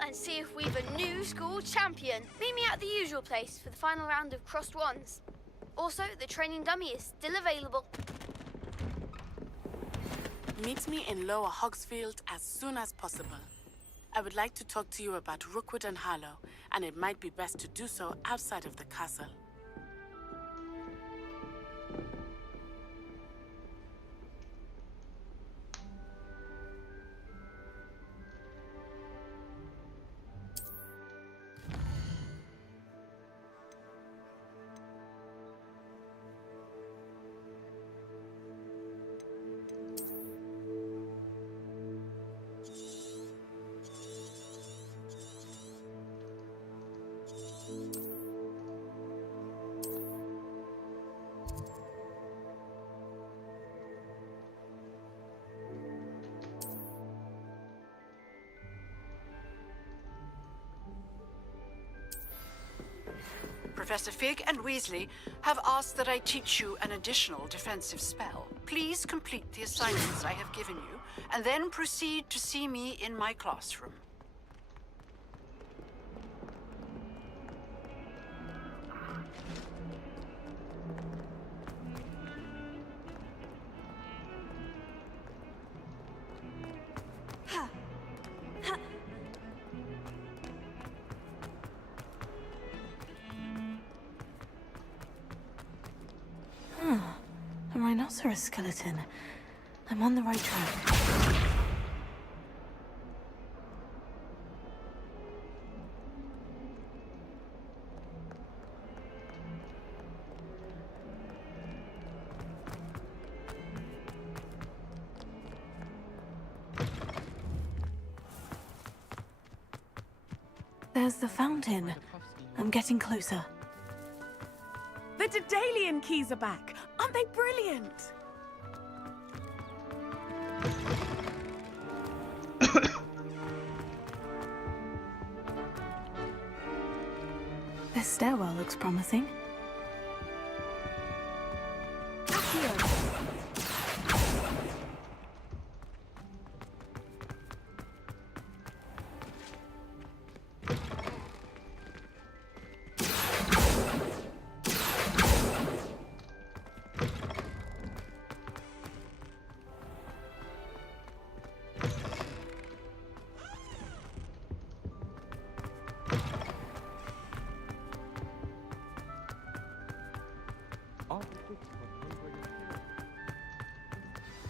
And see if we've a new school champion. Meet me at the usual place for the final round of crossed wands. Also, the training dummy is still available. Meet me in Lower Hogsfield as soon as possible. I would like to talk to you about Rookwood and Harlow, and it might be best to do so outside of the castle. Professor Fig and Weasley have asked that I teach you an additional defensive spell. Please complete the assignments I have given you, and then proceed to see me in my classroom. A rhinoceros skeleton. I'm on the right track. There's the fountain. I'm getting closer. The Daedalian keys are back. Aren't they brilliant? This stairwell looks promising.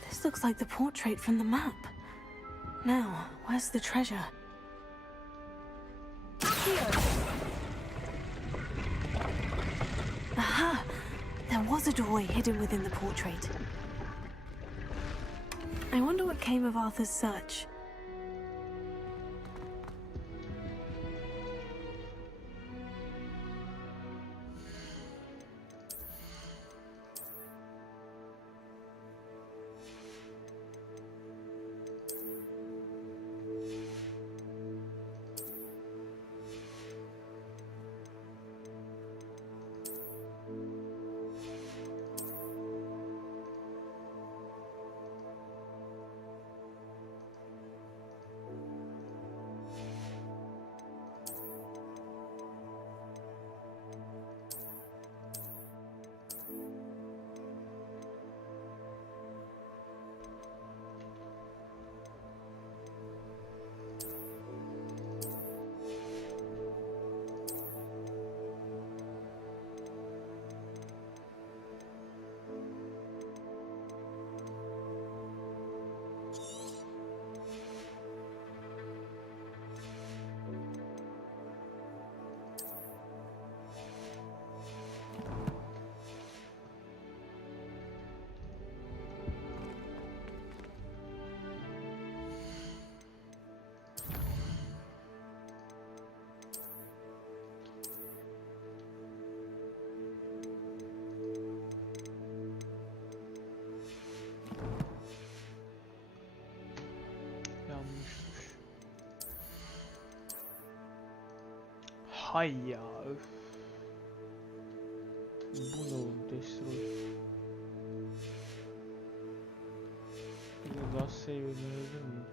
This looks like the portrait from the map. Now, where's the treasure? Aha! There was a doorway hidden within the portrait. I wonder what came of Arthur's search. Hay ya öf. Bu ne oğlum, destroy. Bir de daha save edebilir miyim?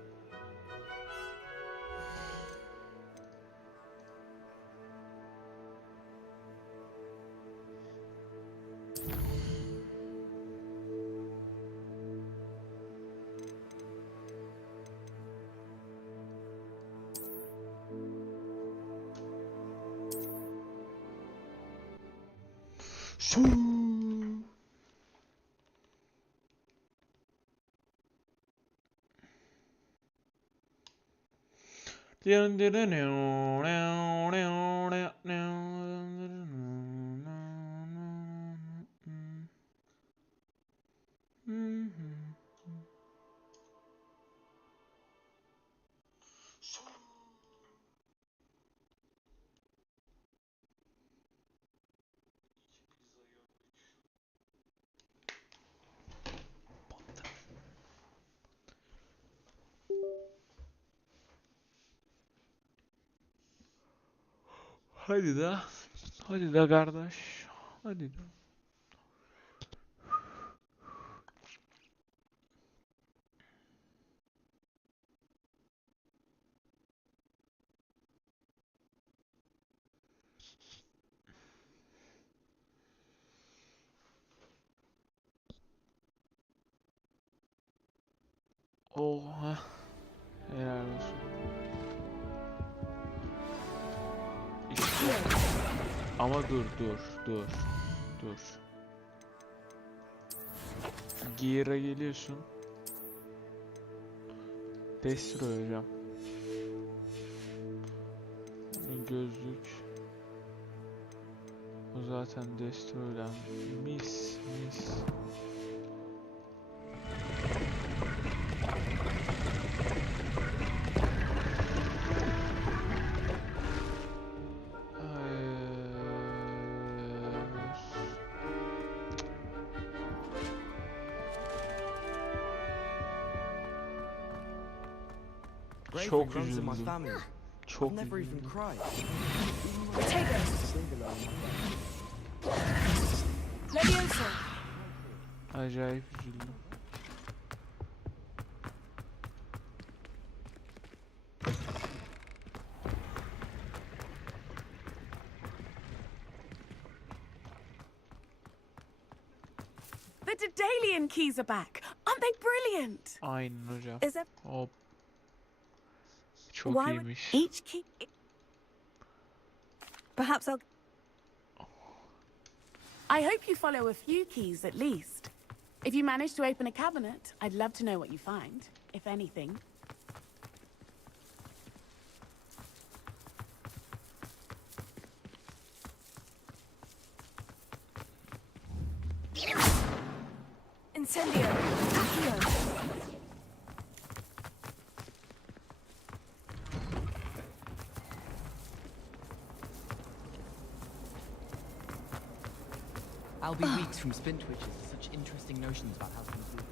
Hadi da. Hadi da kardeş. Hadi da. Oha. Helal olsun. İşte. Ama dur. Gear'a geliyorsun. Destroy hocam. Gözlük. O zaten destroy'dan. Mis. Bravery Çok runs in my üzüldüm. family. Çok I've never even üzüldüm. cried. Leviosa. Acayip üzüldüm. The Dedalian keys are back. Aren't they brilliant? Aynen hocam. Is there... Hop. Çok Why would iyiymiş. each key... Perhaps I'll... I hope you follow a few keys at least. If you manage to open a cabinet, I'd love to know what you find, if anything. Incendio! Accio! I'll be weeks from spin twitches. Such interesting notions about how things work.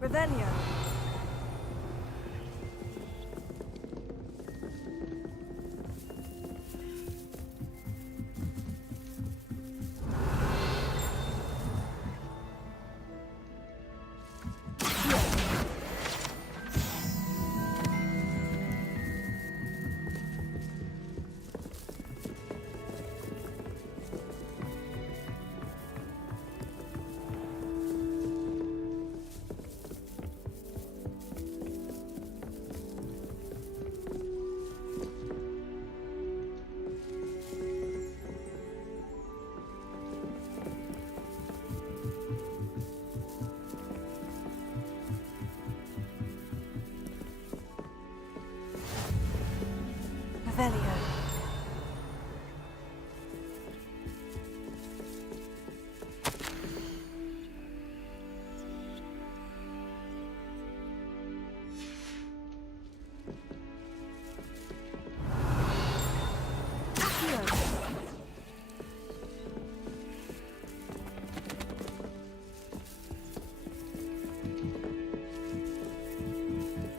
Revelio. Revelio.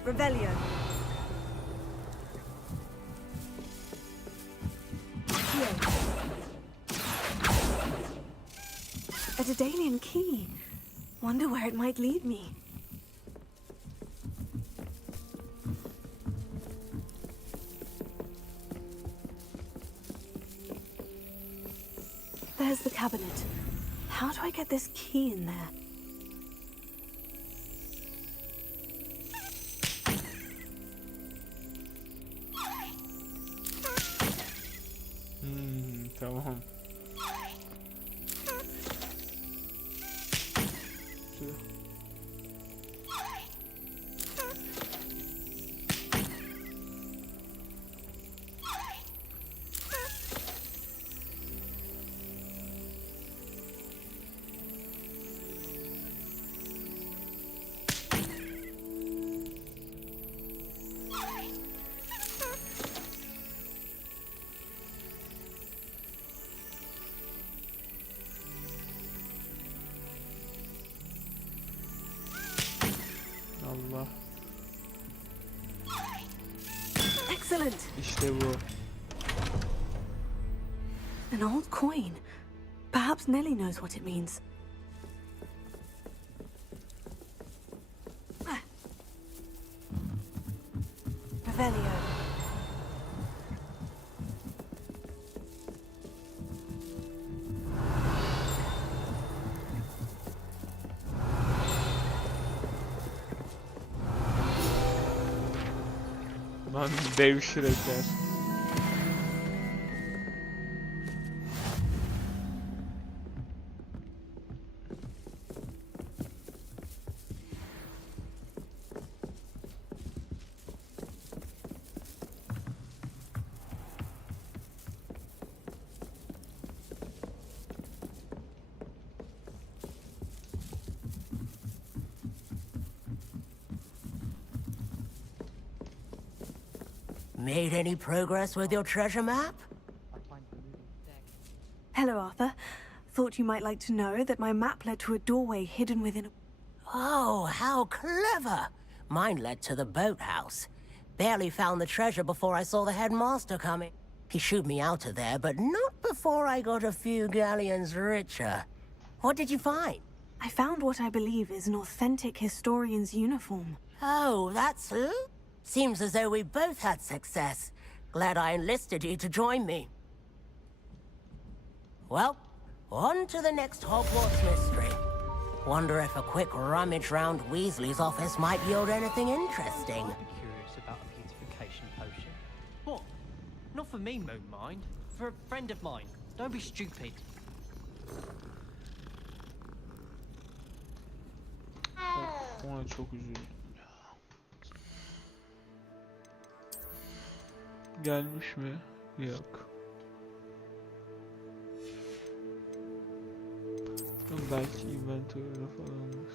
Revelio. A Dedalian key. Wonder where it might lead me. There's the cabinet. How do I get this key in there? Tamam. Allah. Excellent. İşte bu. An old coin. Perhaps Nellie knows what it means. Revelio. Lan dev şirekler. Made any progress with your treasure map? Hello, Arthur. Thought you might like to know that my map led to a doorway hidden within a... Oh, how clever! Mine led to the boathouse. Barely found the treasure before I saw the headmaster coming. He shooed me out of there, but not before I got a few galleons richer. What did you find? I found what I believe is an authentic historian's uniform. Oh, that's who? Seems as though we both had success. Glad I enlisted you to join me. Well, on to the next Hogwarts mystery. Wonder if a quick rummage round Weasley's office might yield anything interesting. Curious about a beautification potion. What? Not for me, Moonmind. For a friend of mine. Don't be stupid. Ona çok üzüldüm. Gelmiş mi? Yok. Belki inventory'e falandır.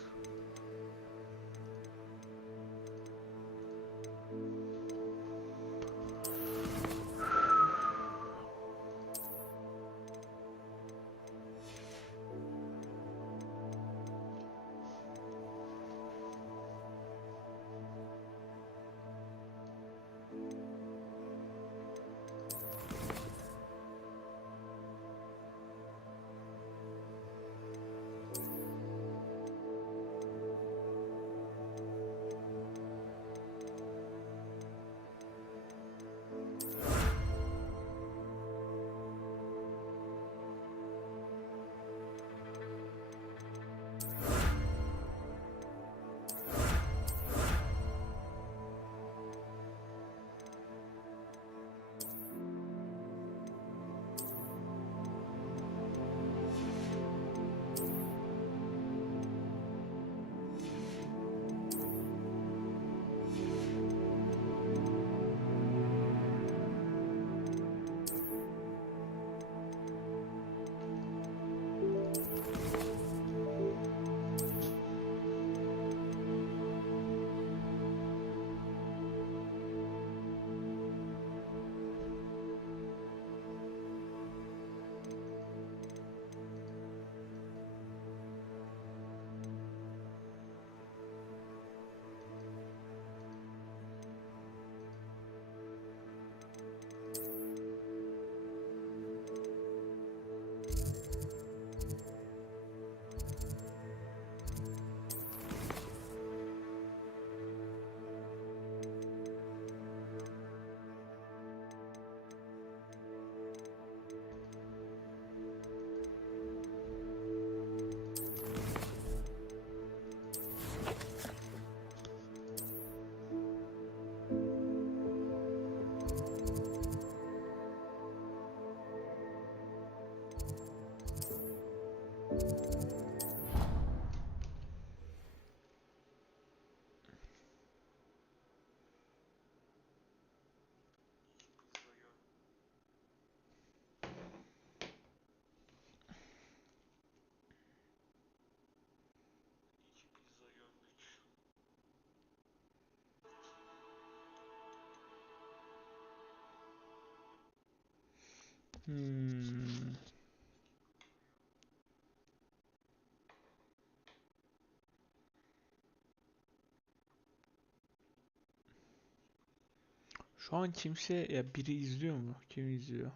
Şu an kimse ya biri izliyor mu? Kim izliyor?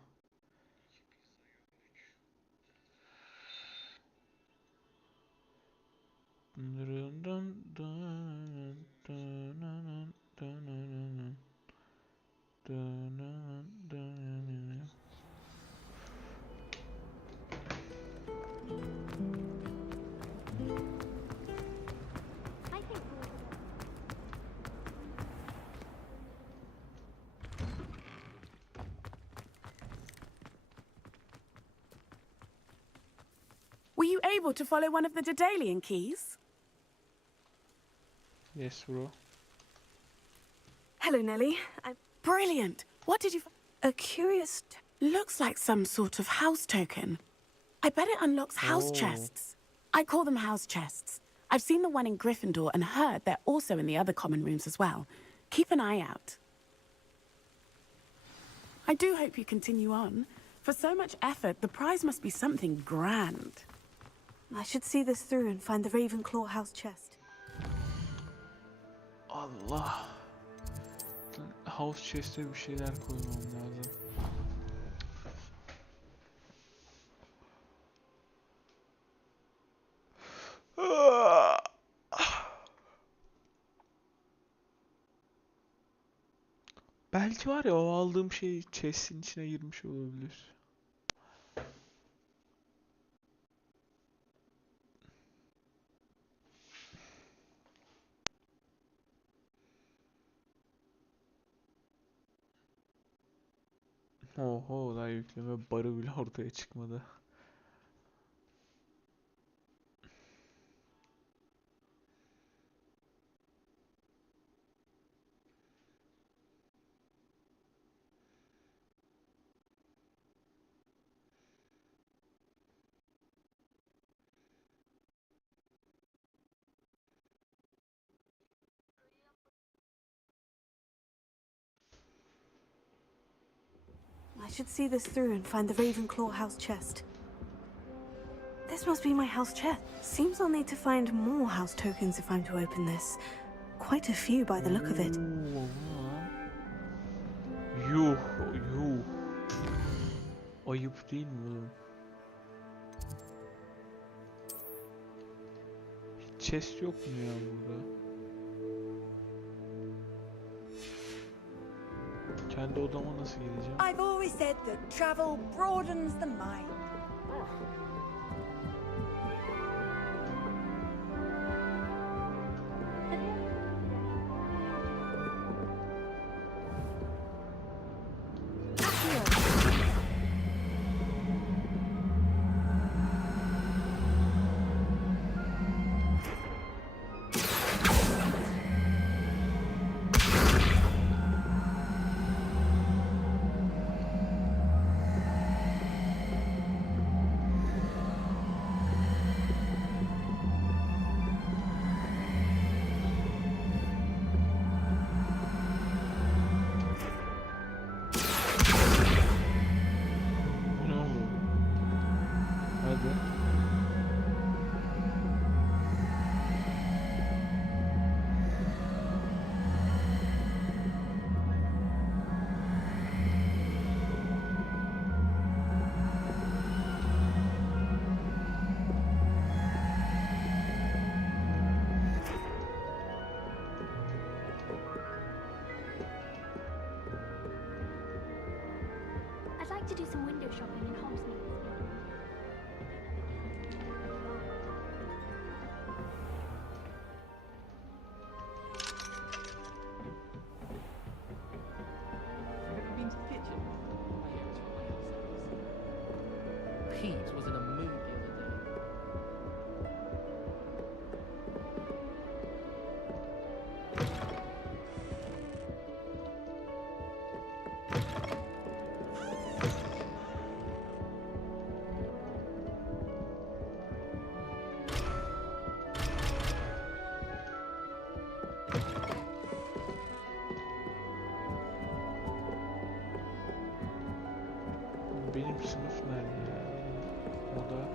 you able to follow one of the Daedalian keys? Yes, bro. Hello, Nellie. Brilliant. What did you A curious... Looks like some sort of house token. I bet it unlocks house chests. I call them house chests. I've seen the one in Gryffindor and heard they're also in the other common rooms as well. Keep an eye out. I do hope you continue on. For so much effort, the prize must be something grand. I should see this through and find the Ravenclaw house chest. Allah. House chest'e bir şeyler koymam lazım. Belki var ya o aldığım şey chest'in içine girmiş olabilir. Oho, daha yükleme barı bile ortaya çıkmadı. I should see this through and find the Ravenclaw house chest. This must be my house chest. Seems I'll need to find more house tokens if I'm to open this. Quite a few by the look of it. Yuh, yuh. Ayıp değil mi oğlum? Hiç chest yok mu ya burada? Kendi odama nasıl gideceğim? I've always said that travel broadens the mind. I'd like to do some window shopping in Hogsmeade. Have you been to the kitchen? Peeves was in a mood the other day. Benim sınıf nerede ya? Oda.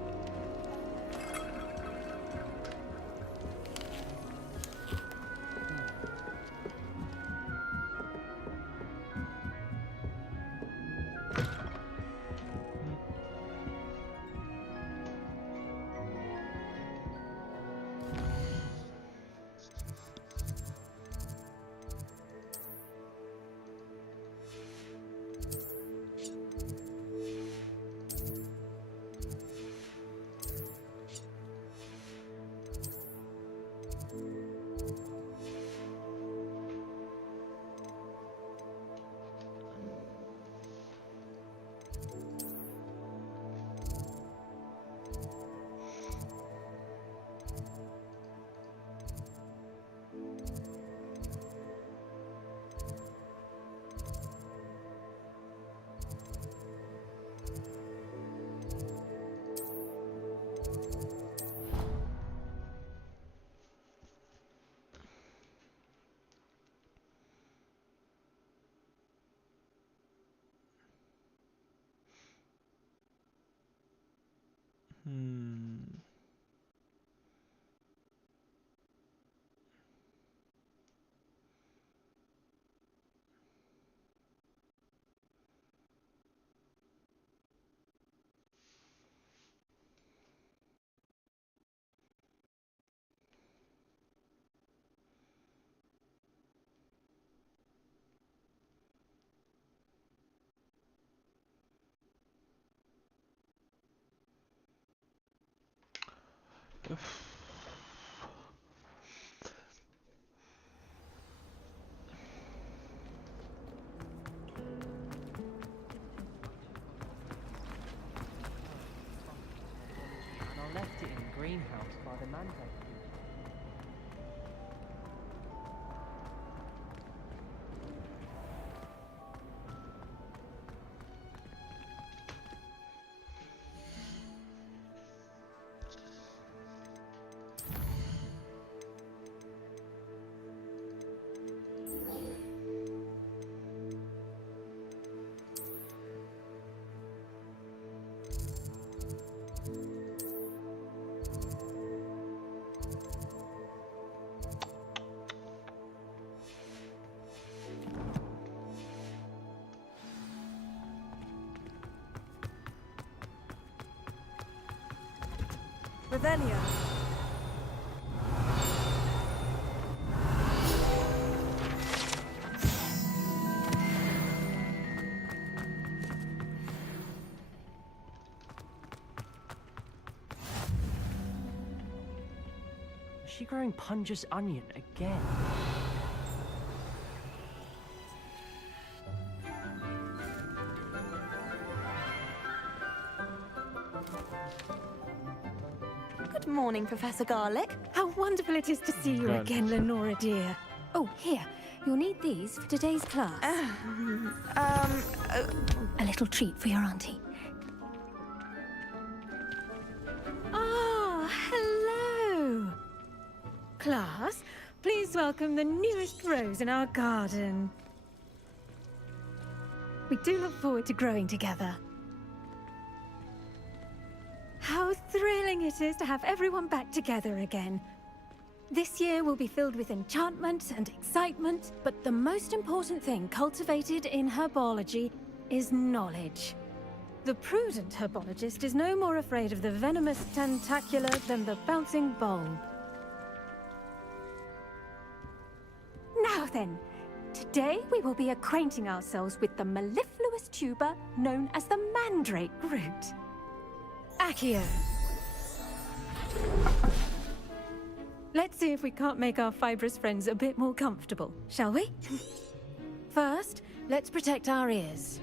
And I left it in the greenhouse by the mandrake. Revelio. Is she growing Punja's onion again? Good morning, Professor Garlic. How wonderful it is to see you again, Lenora dear. Oh, here. You'll need these for today's class. A little treat for your auntie. Ah, hello. Class, please welcome the newest rose in our garden. We do look forward to growing together. How thrilling it is to have everyone back together again. This year will be filled with enchantment and excitement, but the most important thing cultivated in herbology is knowledge. The prudent herbologist is no more afraid of the venomous tentacula than the bouncing bulb. Now then, today we will be acquainting ourselves with the mellifluous tuber known as the mandrake root. Accio. Let's see if we can't make our fibrous friends a bit more comfortable, shall we? First, let's protect our ears.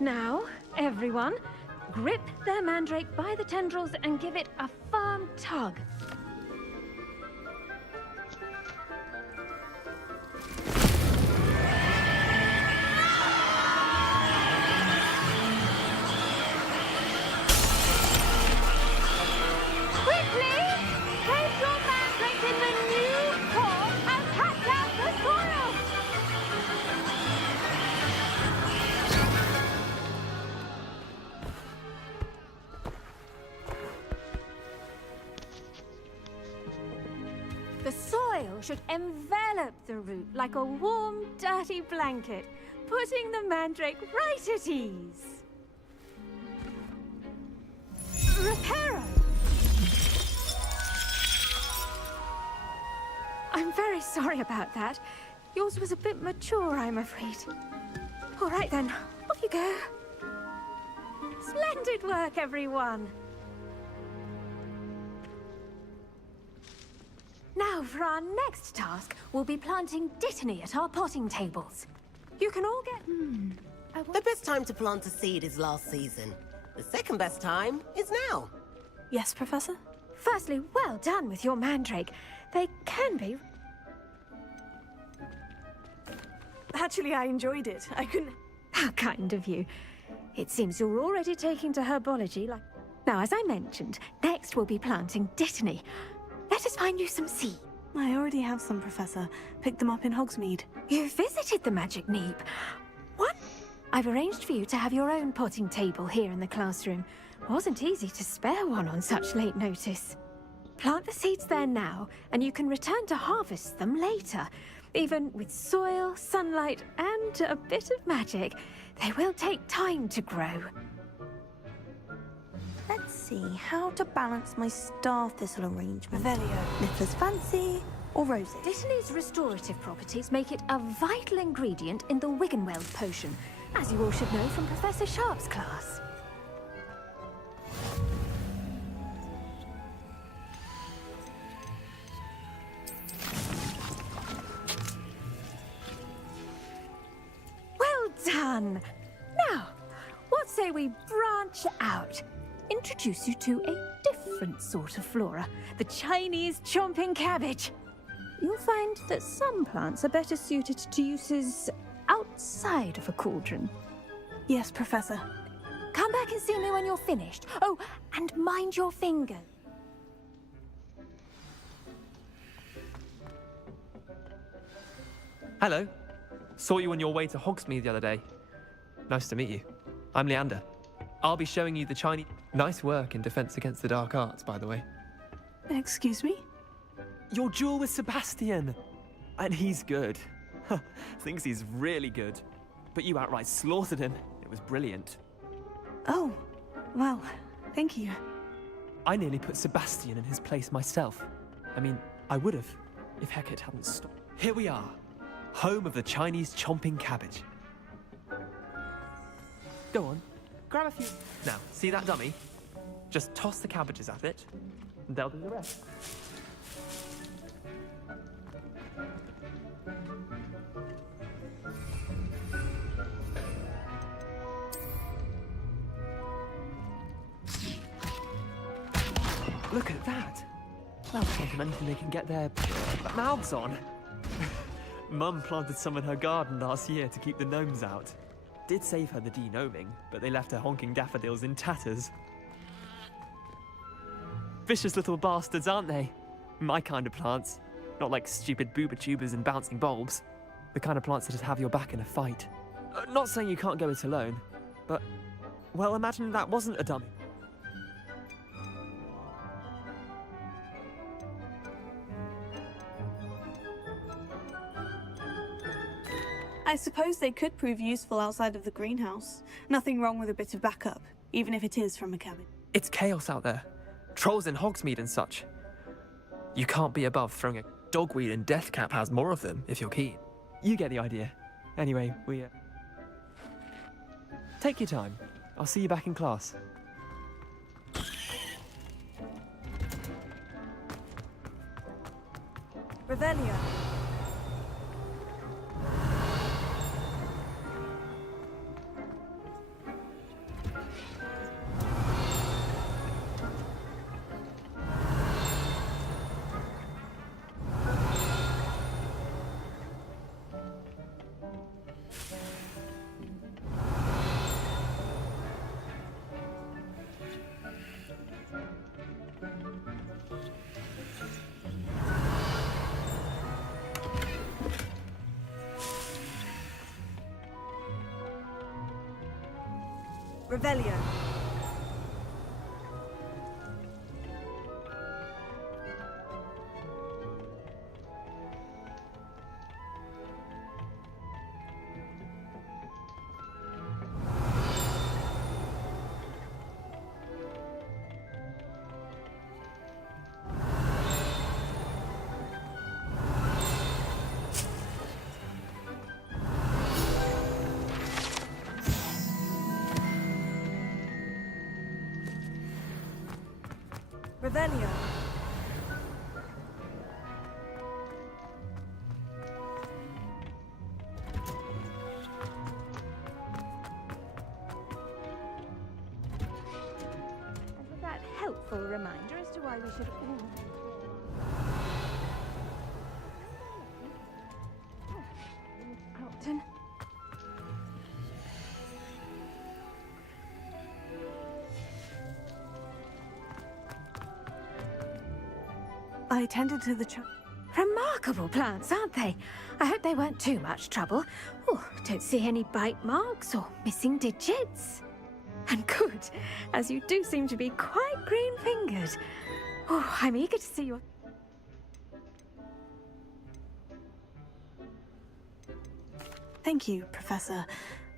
Now, everyone, grip their mandrake by the tendrils and give it a firm tug. The soil should envelop the root like a warm, dirty blanket, putting the mandrake right at ease. Reparo! I'm very sorry about that. Yours was a bit mature, I'm afraid. All right then, off you go. Splendid work, everyone. Now, for our next task, we'll be planting dittany at our potting tables. You can all get... The best time to plant a seed is last season. The second best time is now. Yes, Professor? Firstly, well done with your mandrake. They can be... Actually, I enjoyed it. I couldn't... How kind of you. It seems you're already taking to herbology like... Now, as I mentioned, next we'll be planting dittany. Let us find you some seed. I already have some, Professor. Picked them up in Hogsmeade. You visited the Magic Neep. What? I've arranged for you to have your own potting table here in the classroom. Wasn't easy to spare one on such late notice. Plant the seeds there now, and you can return to harvest them later. Even with soil, sunlight, and a bit of magic, they will take time to grow. Let's see how to balance my star thistle arrangement. Revelio. Niffler's fancy or roses? Dittany's restorative properties make it a vital ingredient in the Wiggenweld potion. as you all should know from Professor Sharp's class. Well done! Now, what say we branch out? Introduce you to a different sort of flora, the Chinese chomping cabbage. You'll find that some plants are better suited to uses outside of a cauldron. Yes, Professor. Come back and see me when you're finished. Oh, and mind your finger. Hello. Saw you on your way to Hogsmeade the other day. Nice to meet you. I'm Leander. I'll be showing you the Chinese... Nice work in Defense Against the Dark Arts, by the way. Excuse me? Your duel with Sebastian! And he's good. Thinks he's really good. But you outright slaughtered him. It was brilliant. Oh, well, thank you. I nearly put Sebastian in his place myself. I mean, I would have, if Hecate hadn't stopped. Here we are, home of the Chinese chomping cabbage. Go on, grab a few. Now, see that dummy? Just toss the cabbages at it, and they'll do the rest. Look at that! That'll take them anything they can get their mouths on. Mum planted some in her garden last year to keep the gnomes out. Did save her the de-gnoming, but they left her honking daffodils in tatters. Vicious little bastards, aren't they? My kind of plants. Not like stupid booba tubers and bouncing bulbs. The kind of plants that just have your back in a fight. Not saying you can't go it alone, but... well, imagine that wasn't a dummy. I suppose they could prove useful outside of the greenhouse. Nothing wrong with a bit of backup, even if it is from a cabin. It's chaos out there. Trolls in Hogsmeade and such. You can't be above throwing a dogweed, and Deathcap has more of them, if you're keen. You get the idea. Anyway, take your time. I'll see you back in class. Revelio. Revelio. Revelio. And with that helpful reminder as to why we should all... Alton. I tended to the Remarkable plants, aren't they? I hope they weren't too much trouble. Oh, don't see any bite marks or missing digits. And good, as you do seem to be quite green-fingered. Oh, I'm eager to see your... Thank you, Professor.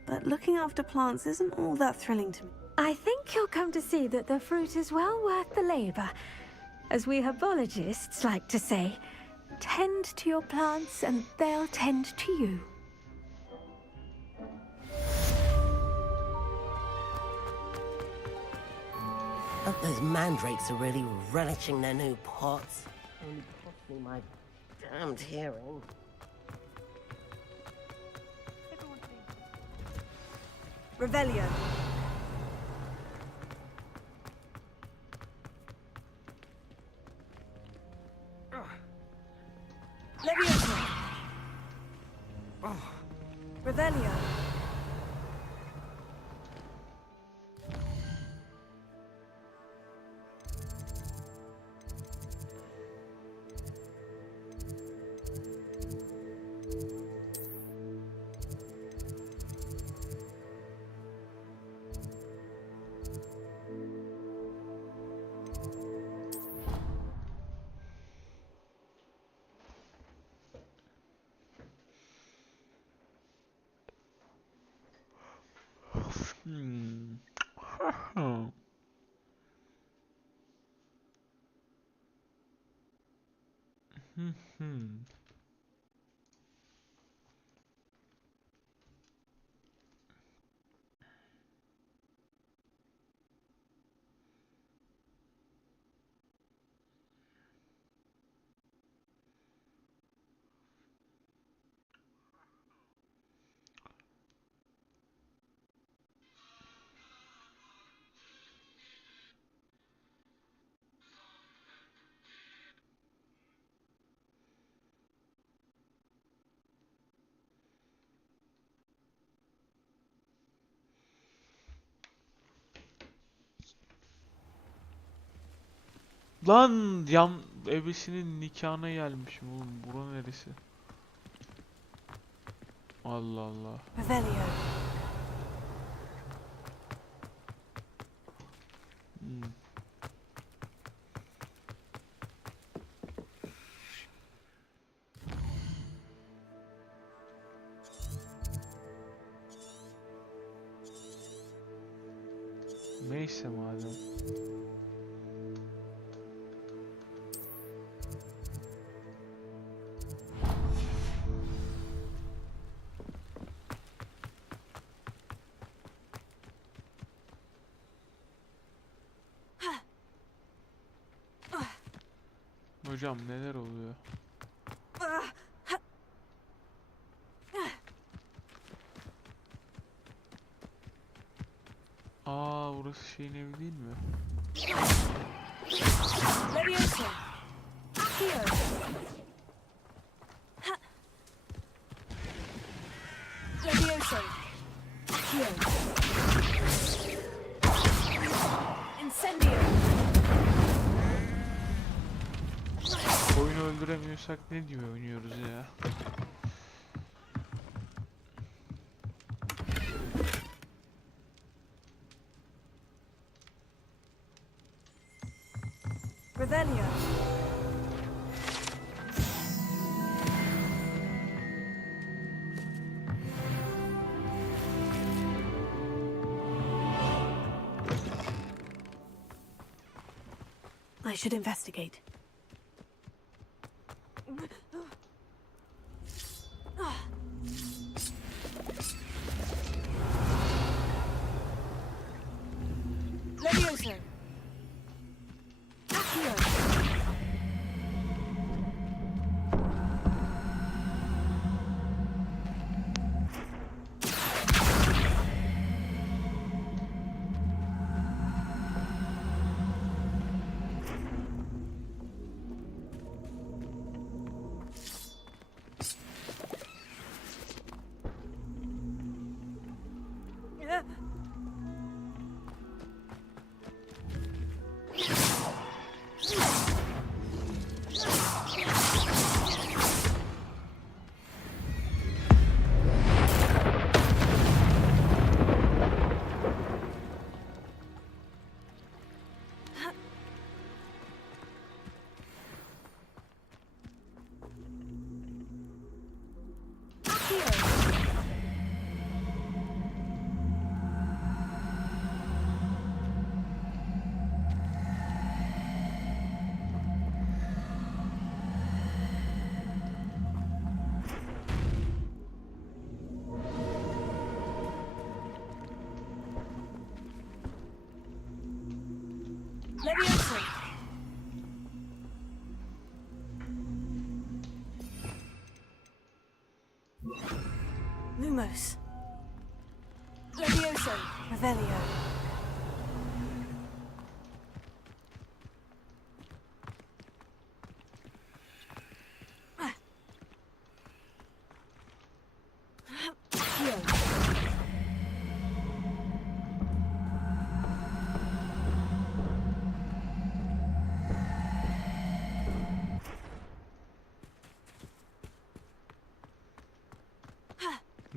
But looking after plants isn't all that thrilling to me. I think you'll come to see that the fruit is well worth the labour. As we herbologists like to say, tend to your plants and they'll tend to you. Hope those mandrakes are really relishing their new pots. Only cost me my damned hearing. Revelio. Leviosa. Revelio. Lan yan ebesinin nikahına gelmişim oğlum. Bura neresi? Allah Allah. Revelio. Neyse madem. Hocam neler oluyor? Aa, orası şeyin evi değil mi? Leviosa. Here. Leviosa. Here. Incendio. Oyunu öldüremiyorsak ne diyor oynuyoruz ya? Revelio. I should investigate. Leviosa. Accio. Leviosa. Lumos. Levioso. Revelio.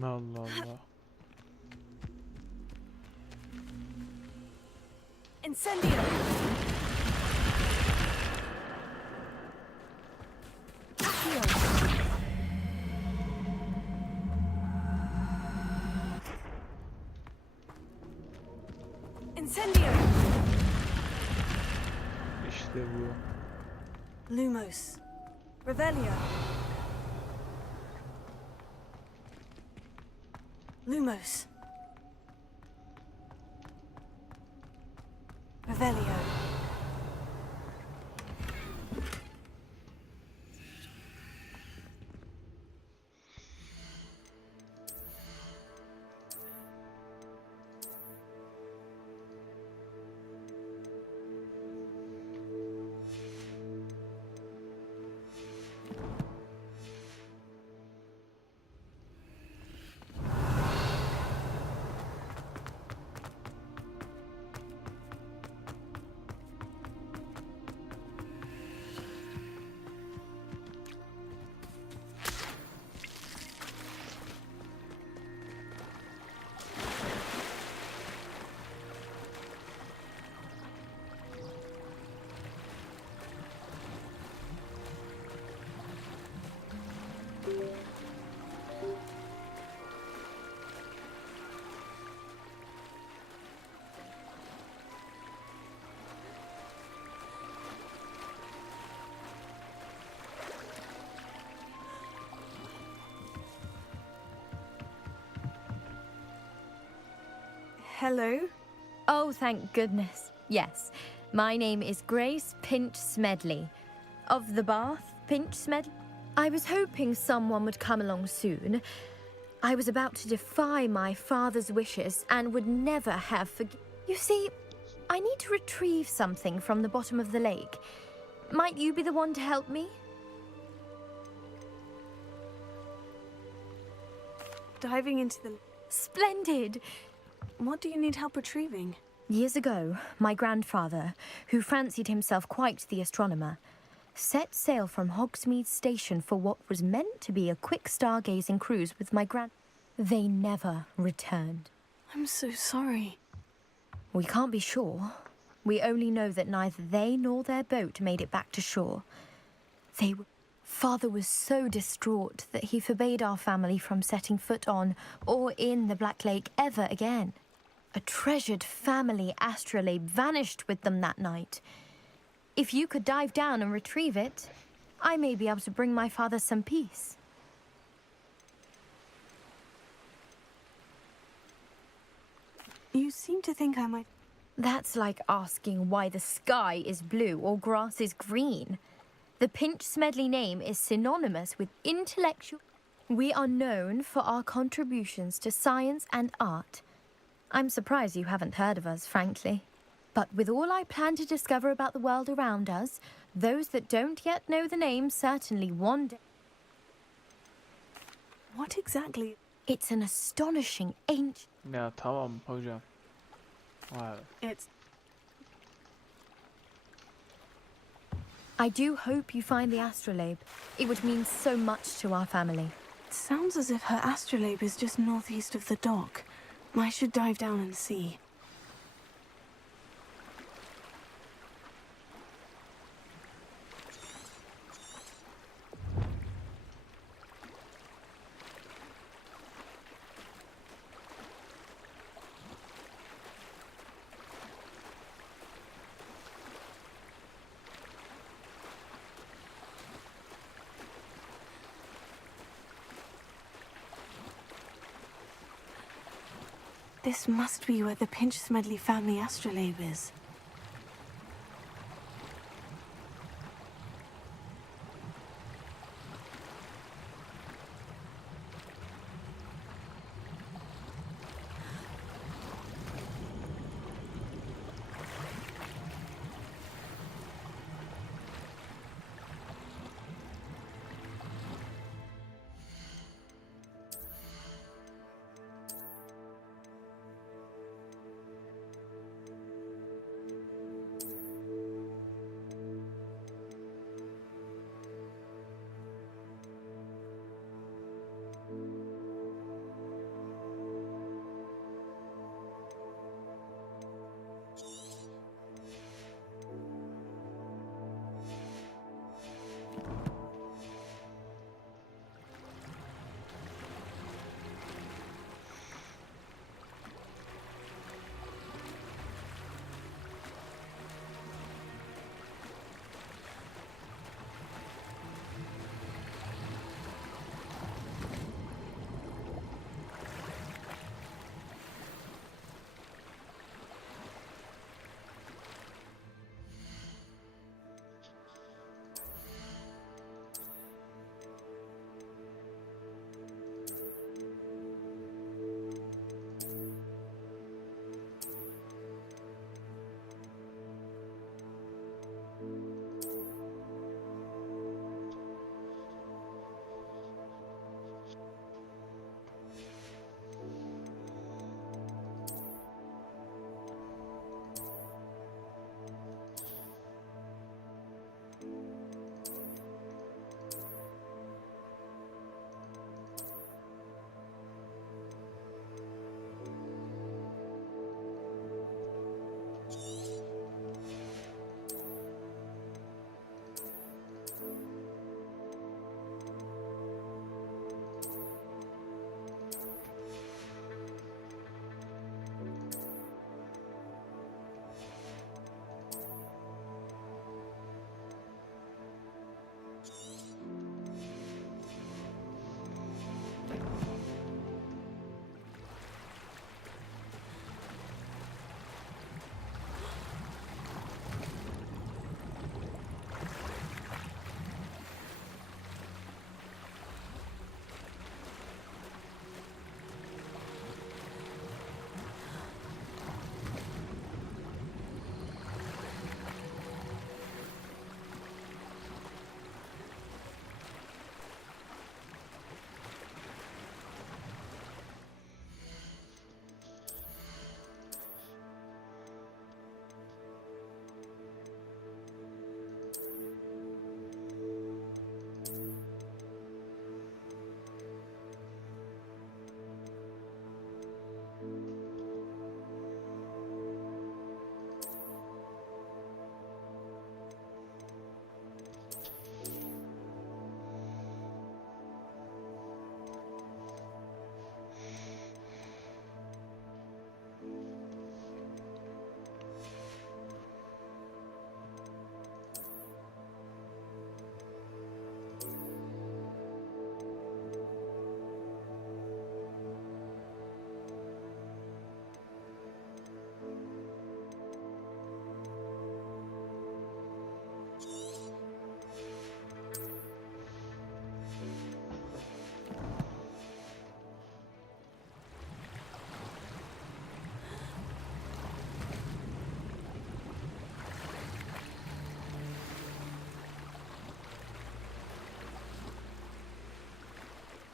Allah Allah. Incendio. Accio. Incendio. İşte bu. Lumos. Revelio. Lumos. Revelio. Hello? Oh, thank goodness. Yes. My name is Grace Pinch Smedley. Of the Bath, Pinch Smedley. I was hoping someone would come along soon. I was about to defy my father's wishes and would never have You see, I need to retrieve something from the bottom of the lake. Might you be the one to help me? Diving into the... Splendid! What do you need help retrieving? Years ago, my grandfather, who fancied himself quite the astronomer, set sail from Hogsmeade Station for what was meant to be a quick stargazing cruise with my They never returned. I'm so sorry. We can't be sure. We only know that neither they nor their boat made it back to shore. Father was so distraught that he forbade our family from setting foot on or in the Black Lake ever again. A treasured family astrolabe vanished with them that night. If you could dive down and retrieve it, I may be able to bring my father some peace. You seem to think I might... That's like asking why the sky is blue or grass is green. The Pinch Smedley name is synonymous with intellectual... We are known for our contributions to science and art. I'm surprised you haven't heard of us, frankly. But with all I plan to discover about the world around us, those that don't yet know the name certainly one day... What exactly? It's an astonishing ancient... Ya tamam hocam. Vay. It's... I do hope you find the astrolabe. It would mean so much to our family. It sounds as if her astrolabe is just northeast of the dock. I should dive down and see. This must be where the Pinch Smedley family astrolabe is.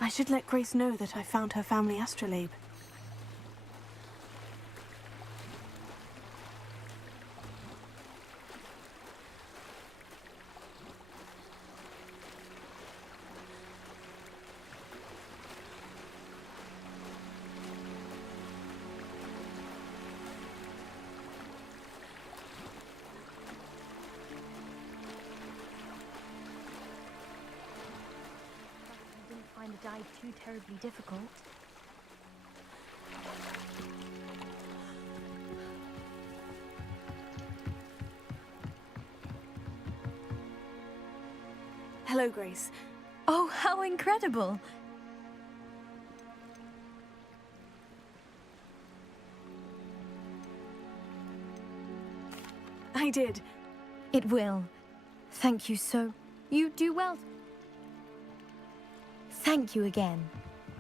I should let Grace know that I found her family astrolabe. I didn't find the dive too terribly difficult. Hello, Grace. Oh, how incredible! I did. It will. Thank you so. You do well. Thank you again.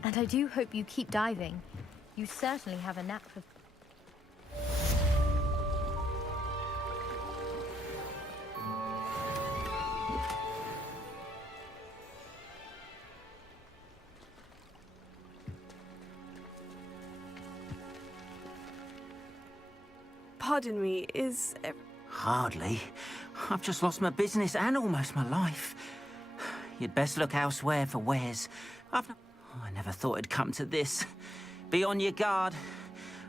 And I do hope you keep diving. You certainly have a knack for... Pardon me, is... Hardly. I've just lost my business and almost my life. You'd best look elsewhere for wares. I never thought it'd come to this. Be on your guard.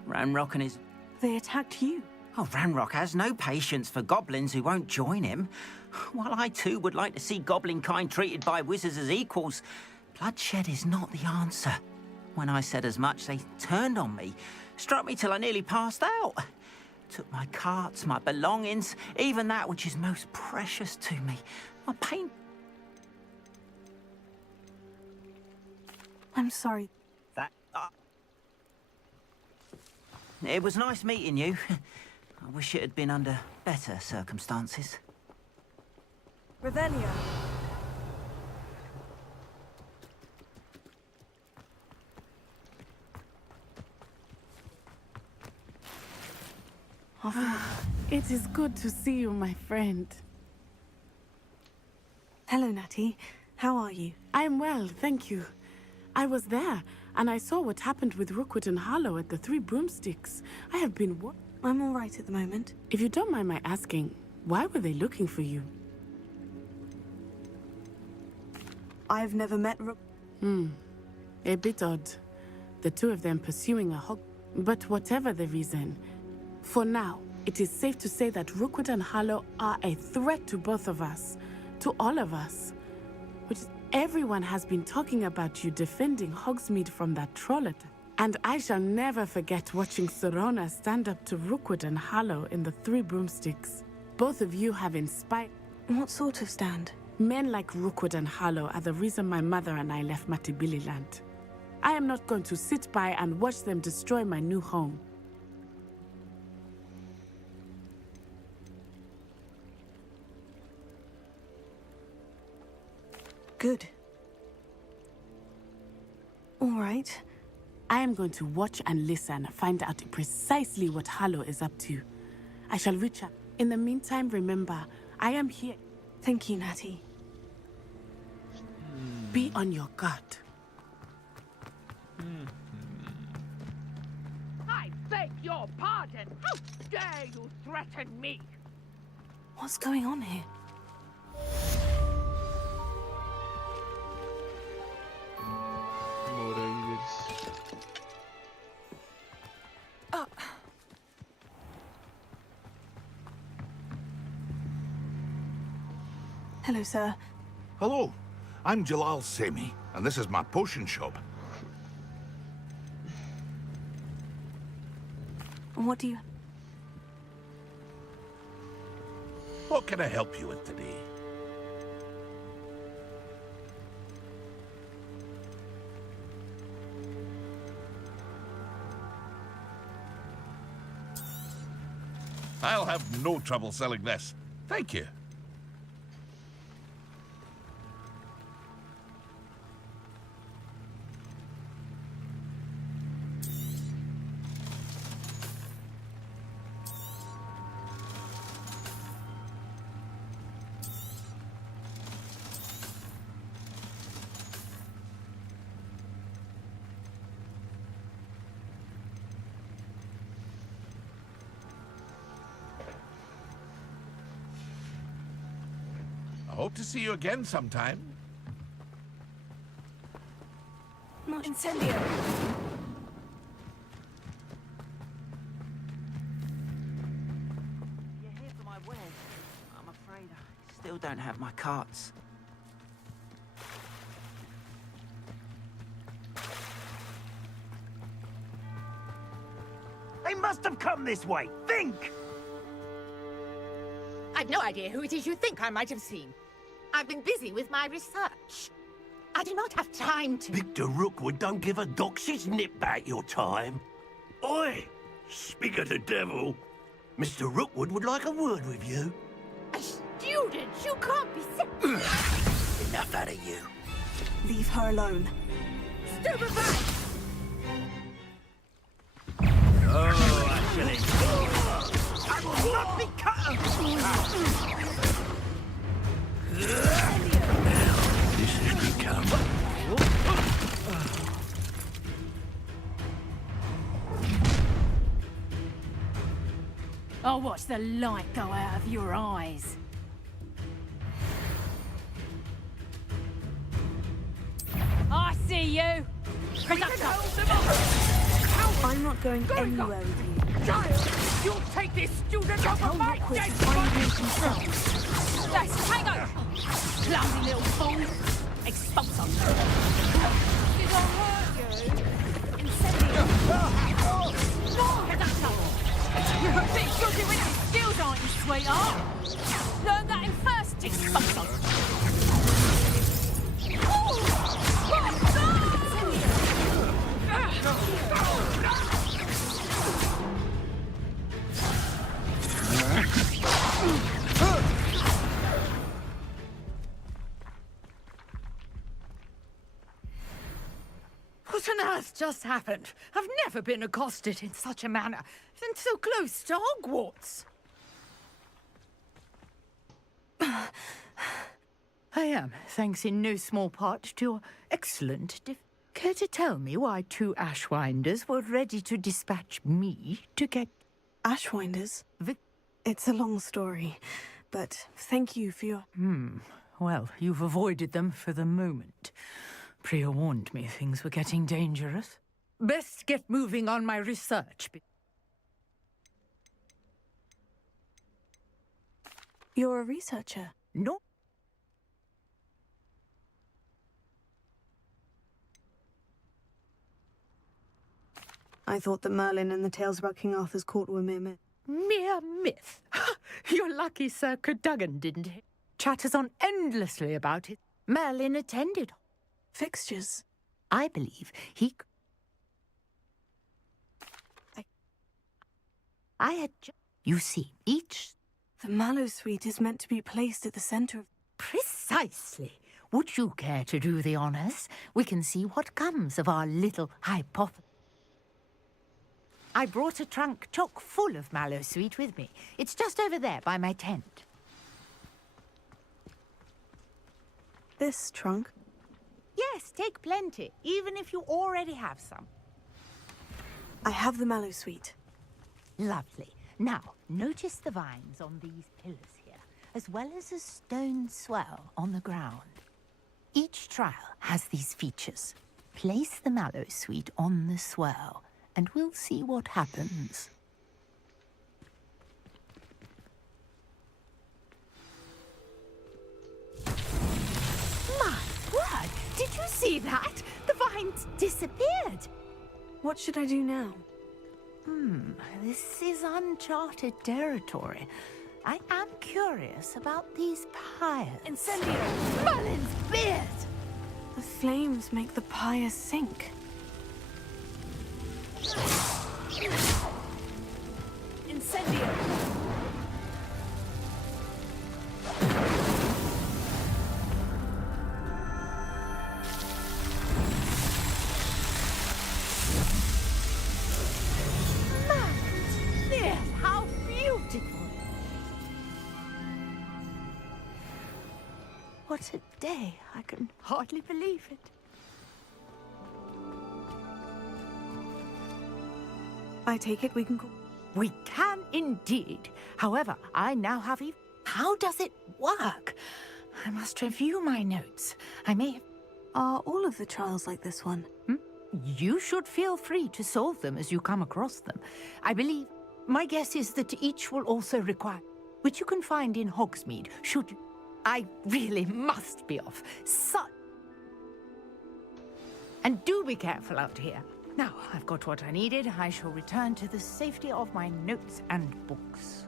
Ranrock and his... They attacked you? Oh, Ranrock has no patience for goblins who won't join him. While I too would like to see goblin kind treated by wizards as equals, bloodshed is not the answer. When I said as much, they turned on me, struck me till I nearly passed out. Took my carts, my belongings, even that which is most precious to me. My pain... I'm sorry. It was nice meeting you. I wish it had been under better circumstances. Revelio. It is good to see you, my friend. Hello, Natty. How are you? I am well, thank you. I was there, and I saw what happened with Rookwood and Harlow at the Three Broomsticks. I have been I'm all right at the moment. If you don't mind my asking, why were they looking for you? I've never met A bit odd. The two of them pursuing a hog... But whatever the reason, for now, it is safe to say that Rookwood and Harlow are a threat to both of us. To all of us. Which everyone has been talking about you defending Hogsmeade from that troll attack. And I shall never forget watching Sorona stand up to Rookwood and Harlow in the Three Broomsticks. Both of you have inspired... What sort of stand? Men like Rookwood and Harlow are the reason my mother and I left Matabeleland. I am not going to sit by and watch them destroy my new home. Good. All right. I am going to watch and listen, find out precisely what Harlow is up to. I shall reach out. In the meantime, remember, I am here. Thank you, Natty. Be on your guard. I beg your pardon. How dare you threaten me? What's going on here? Oraya gideriz. Hello, sir. Hello, I'm Jalal Semi, and this is my potion shop. What do you... What can I help you with today? I'll have no trouble selling this. Thank you. Hope to see you again sometime. Not incendio. You're here for my wedding. I'm afraid I still don't have my carts. They must have come this way. Think! I've no idea who it is you think I might have seen. I've been busy with my research. I do not have time to... Victor Rookwood don't give a doxy's nip back your time. Oi! Speak of the devil. Mr. Rookwood would like a word with you. A student? You can't be Enough out of you. Leave her alone. Stupefy! Oh, actually. I will not be cut. This has become... I'll watch the light go out of your eyes. I see you. I'm not going anywhere with you. Giles, you'll take this student off of my dead body! Let's tango! Clumsy little fool! Expulso! Did I hurt you? Incendio! No! You're a bit dodgy with your skills, aren't you, sweetheart? Learn that in first, Expulso! What on earth just happened? I've never been accosted in such a manner, and so close to Hogwarts. I am, thanks in no small part to your excellent Care to tell me why 2 Ashwinders were ready to dispatch me to get... Ashwinders? It's a long story, but thank you for your... Well, you've avoided them for the moment. Priya warned me things were getting dangerous. Best get moving on my research. You're a researcher? No. I thought that Merlin and the tales about King Arthur's court were mere myths. Mere myth? You're lucky Sir Cadogan didn't he? Chatters on endlessly about it. Merlin attended. Fixtures? I believe he... I had You see, each... The Mallow Suite is meant to be placed at the centre of... Precisely. Would you care to do the honours? We can see what comes of our little hypothesis. I brought a trunk chock full of Mallow Suite with me. It's just over there by my tent. This trunk? Yes, take plenty, even if you already have some. I have the Mallow Suite. Lovely. Now, notice the vines on these pillars here, as well as a stone swell on the ground. Each trial has these features. Place the Mallow Suite on the swell, and we'll see what happens. My word! Did you see that? The vines disappeared. What should I do now? This is uncharted territory. I am curious about these pyres. Incendio! Merlin's beard! The flames make the pyre sink. Incendio! Yes, how beautiful! What a day. I can hardly believe it. I take it we can call... We can indeed. However, I now have How does it work? I must review my notes. I may have... Are all of the trials like this one? You should feel free to solve them as you come across them. I believe... My guess is that each will also require... which you can find in Hogsmeade, should you... I really must be off. And do be careful out here. Now, I've got what I needed. I shall return to the safety of my notes and books.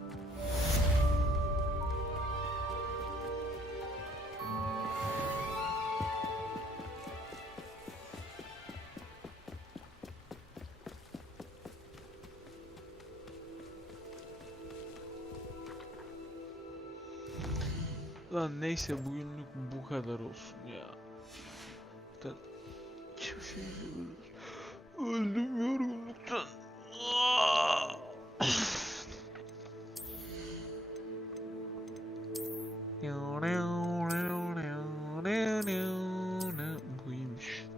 Lan neyse bugünlük bu kadar olsun ya. Zaten kimseyi öldüm yorgunluktan. Bu iyiymiş.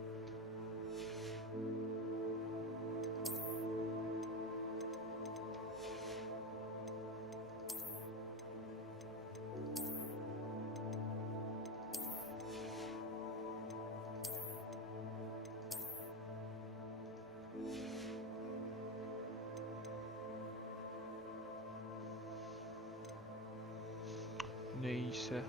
Neyse.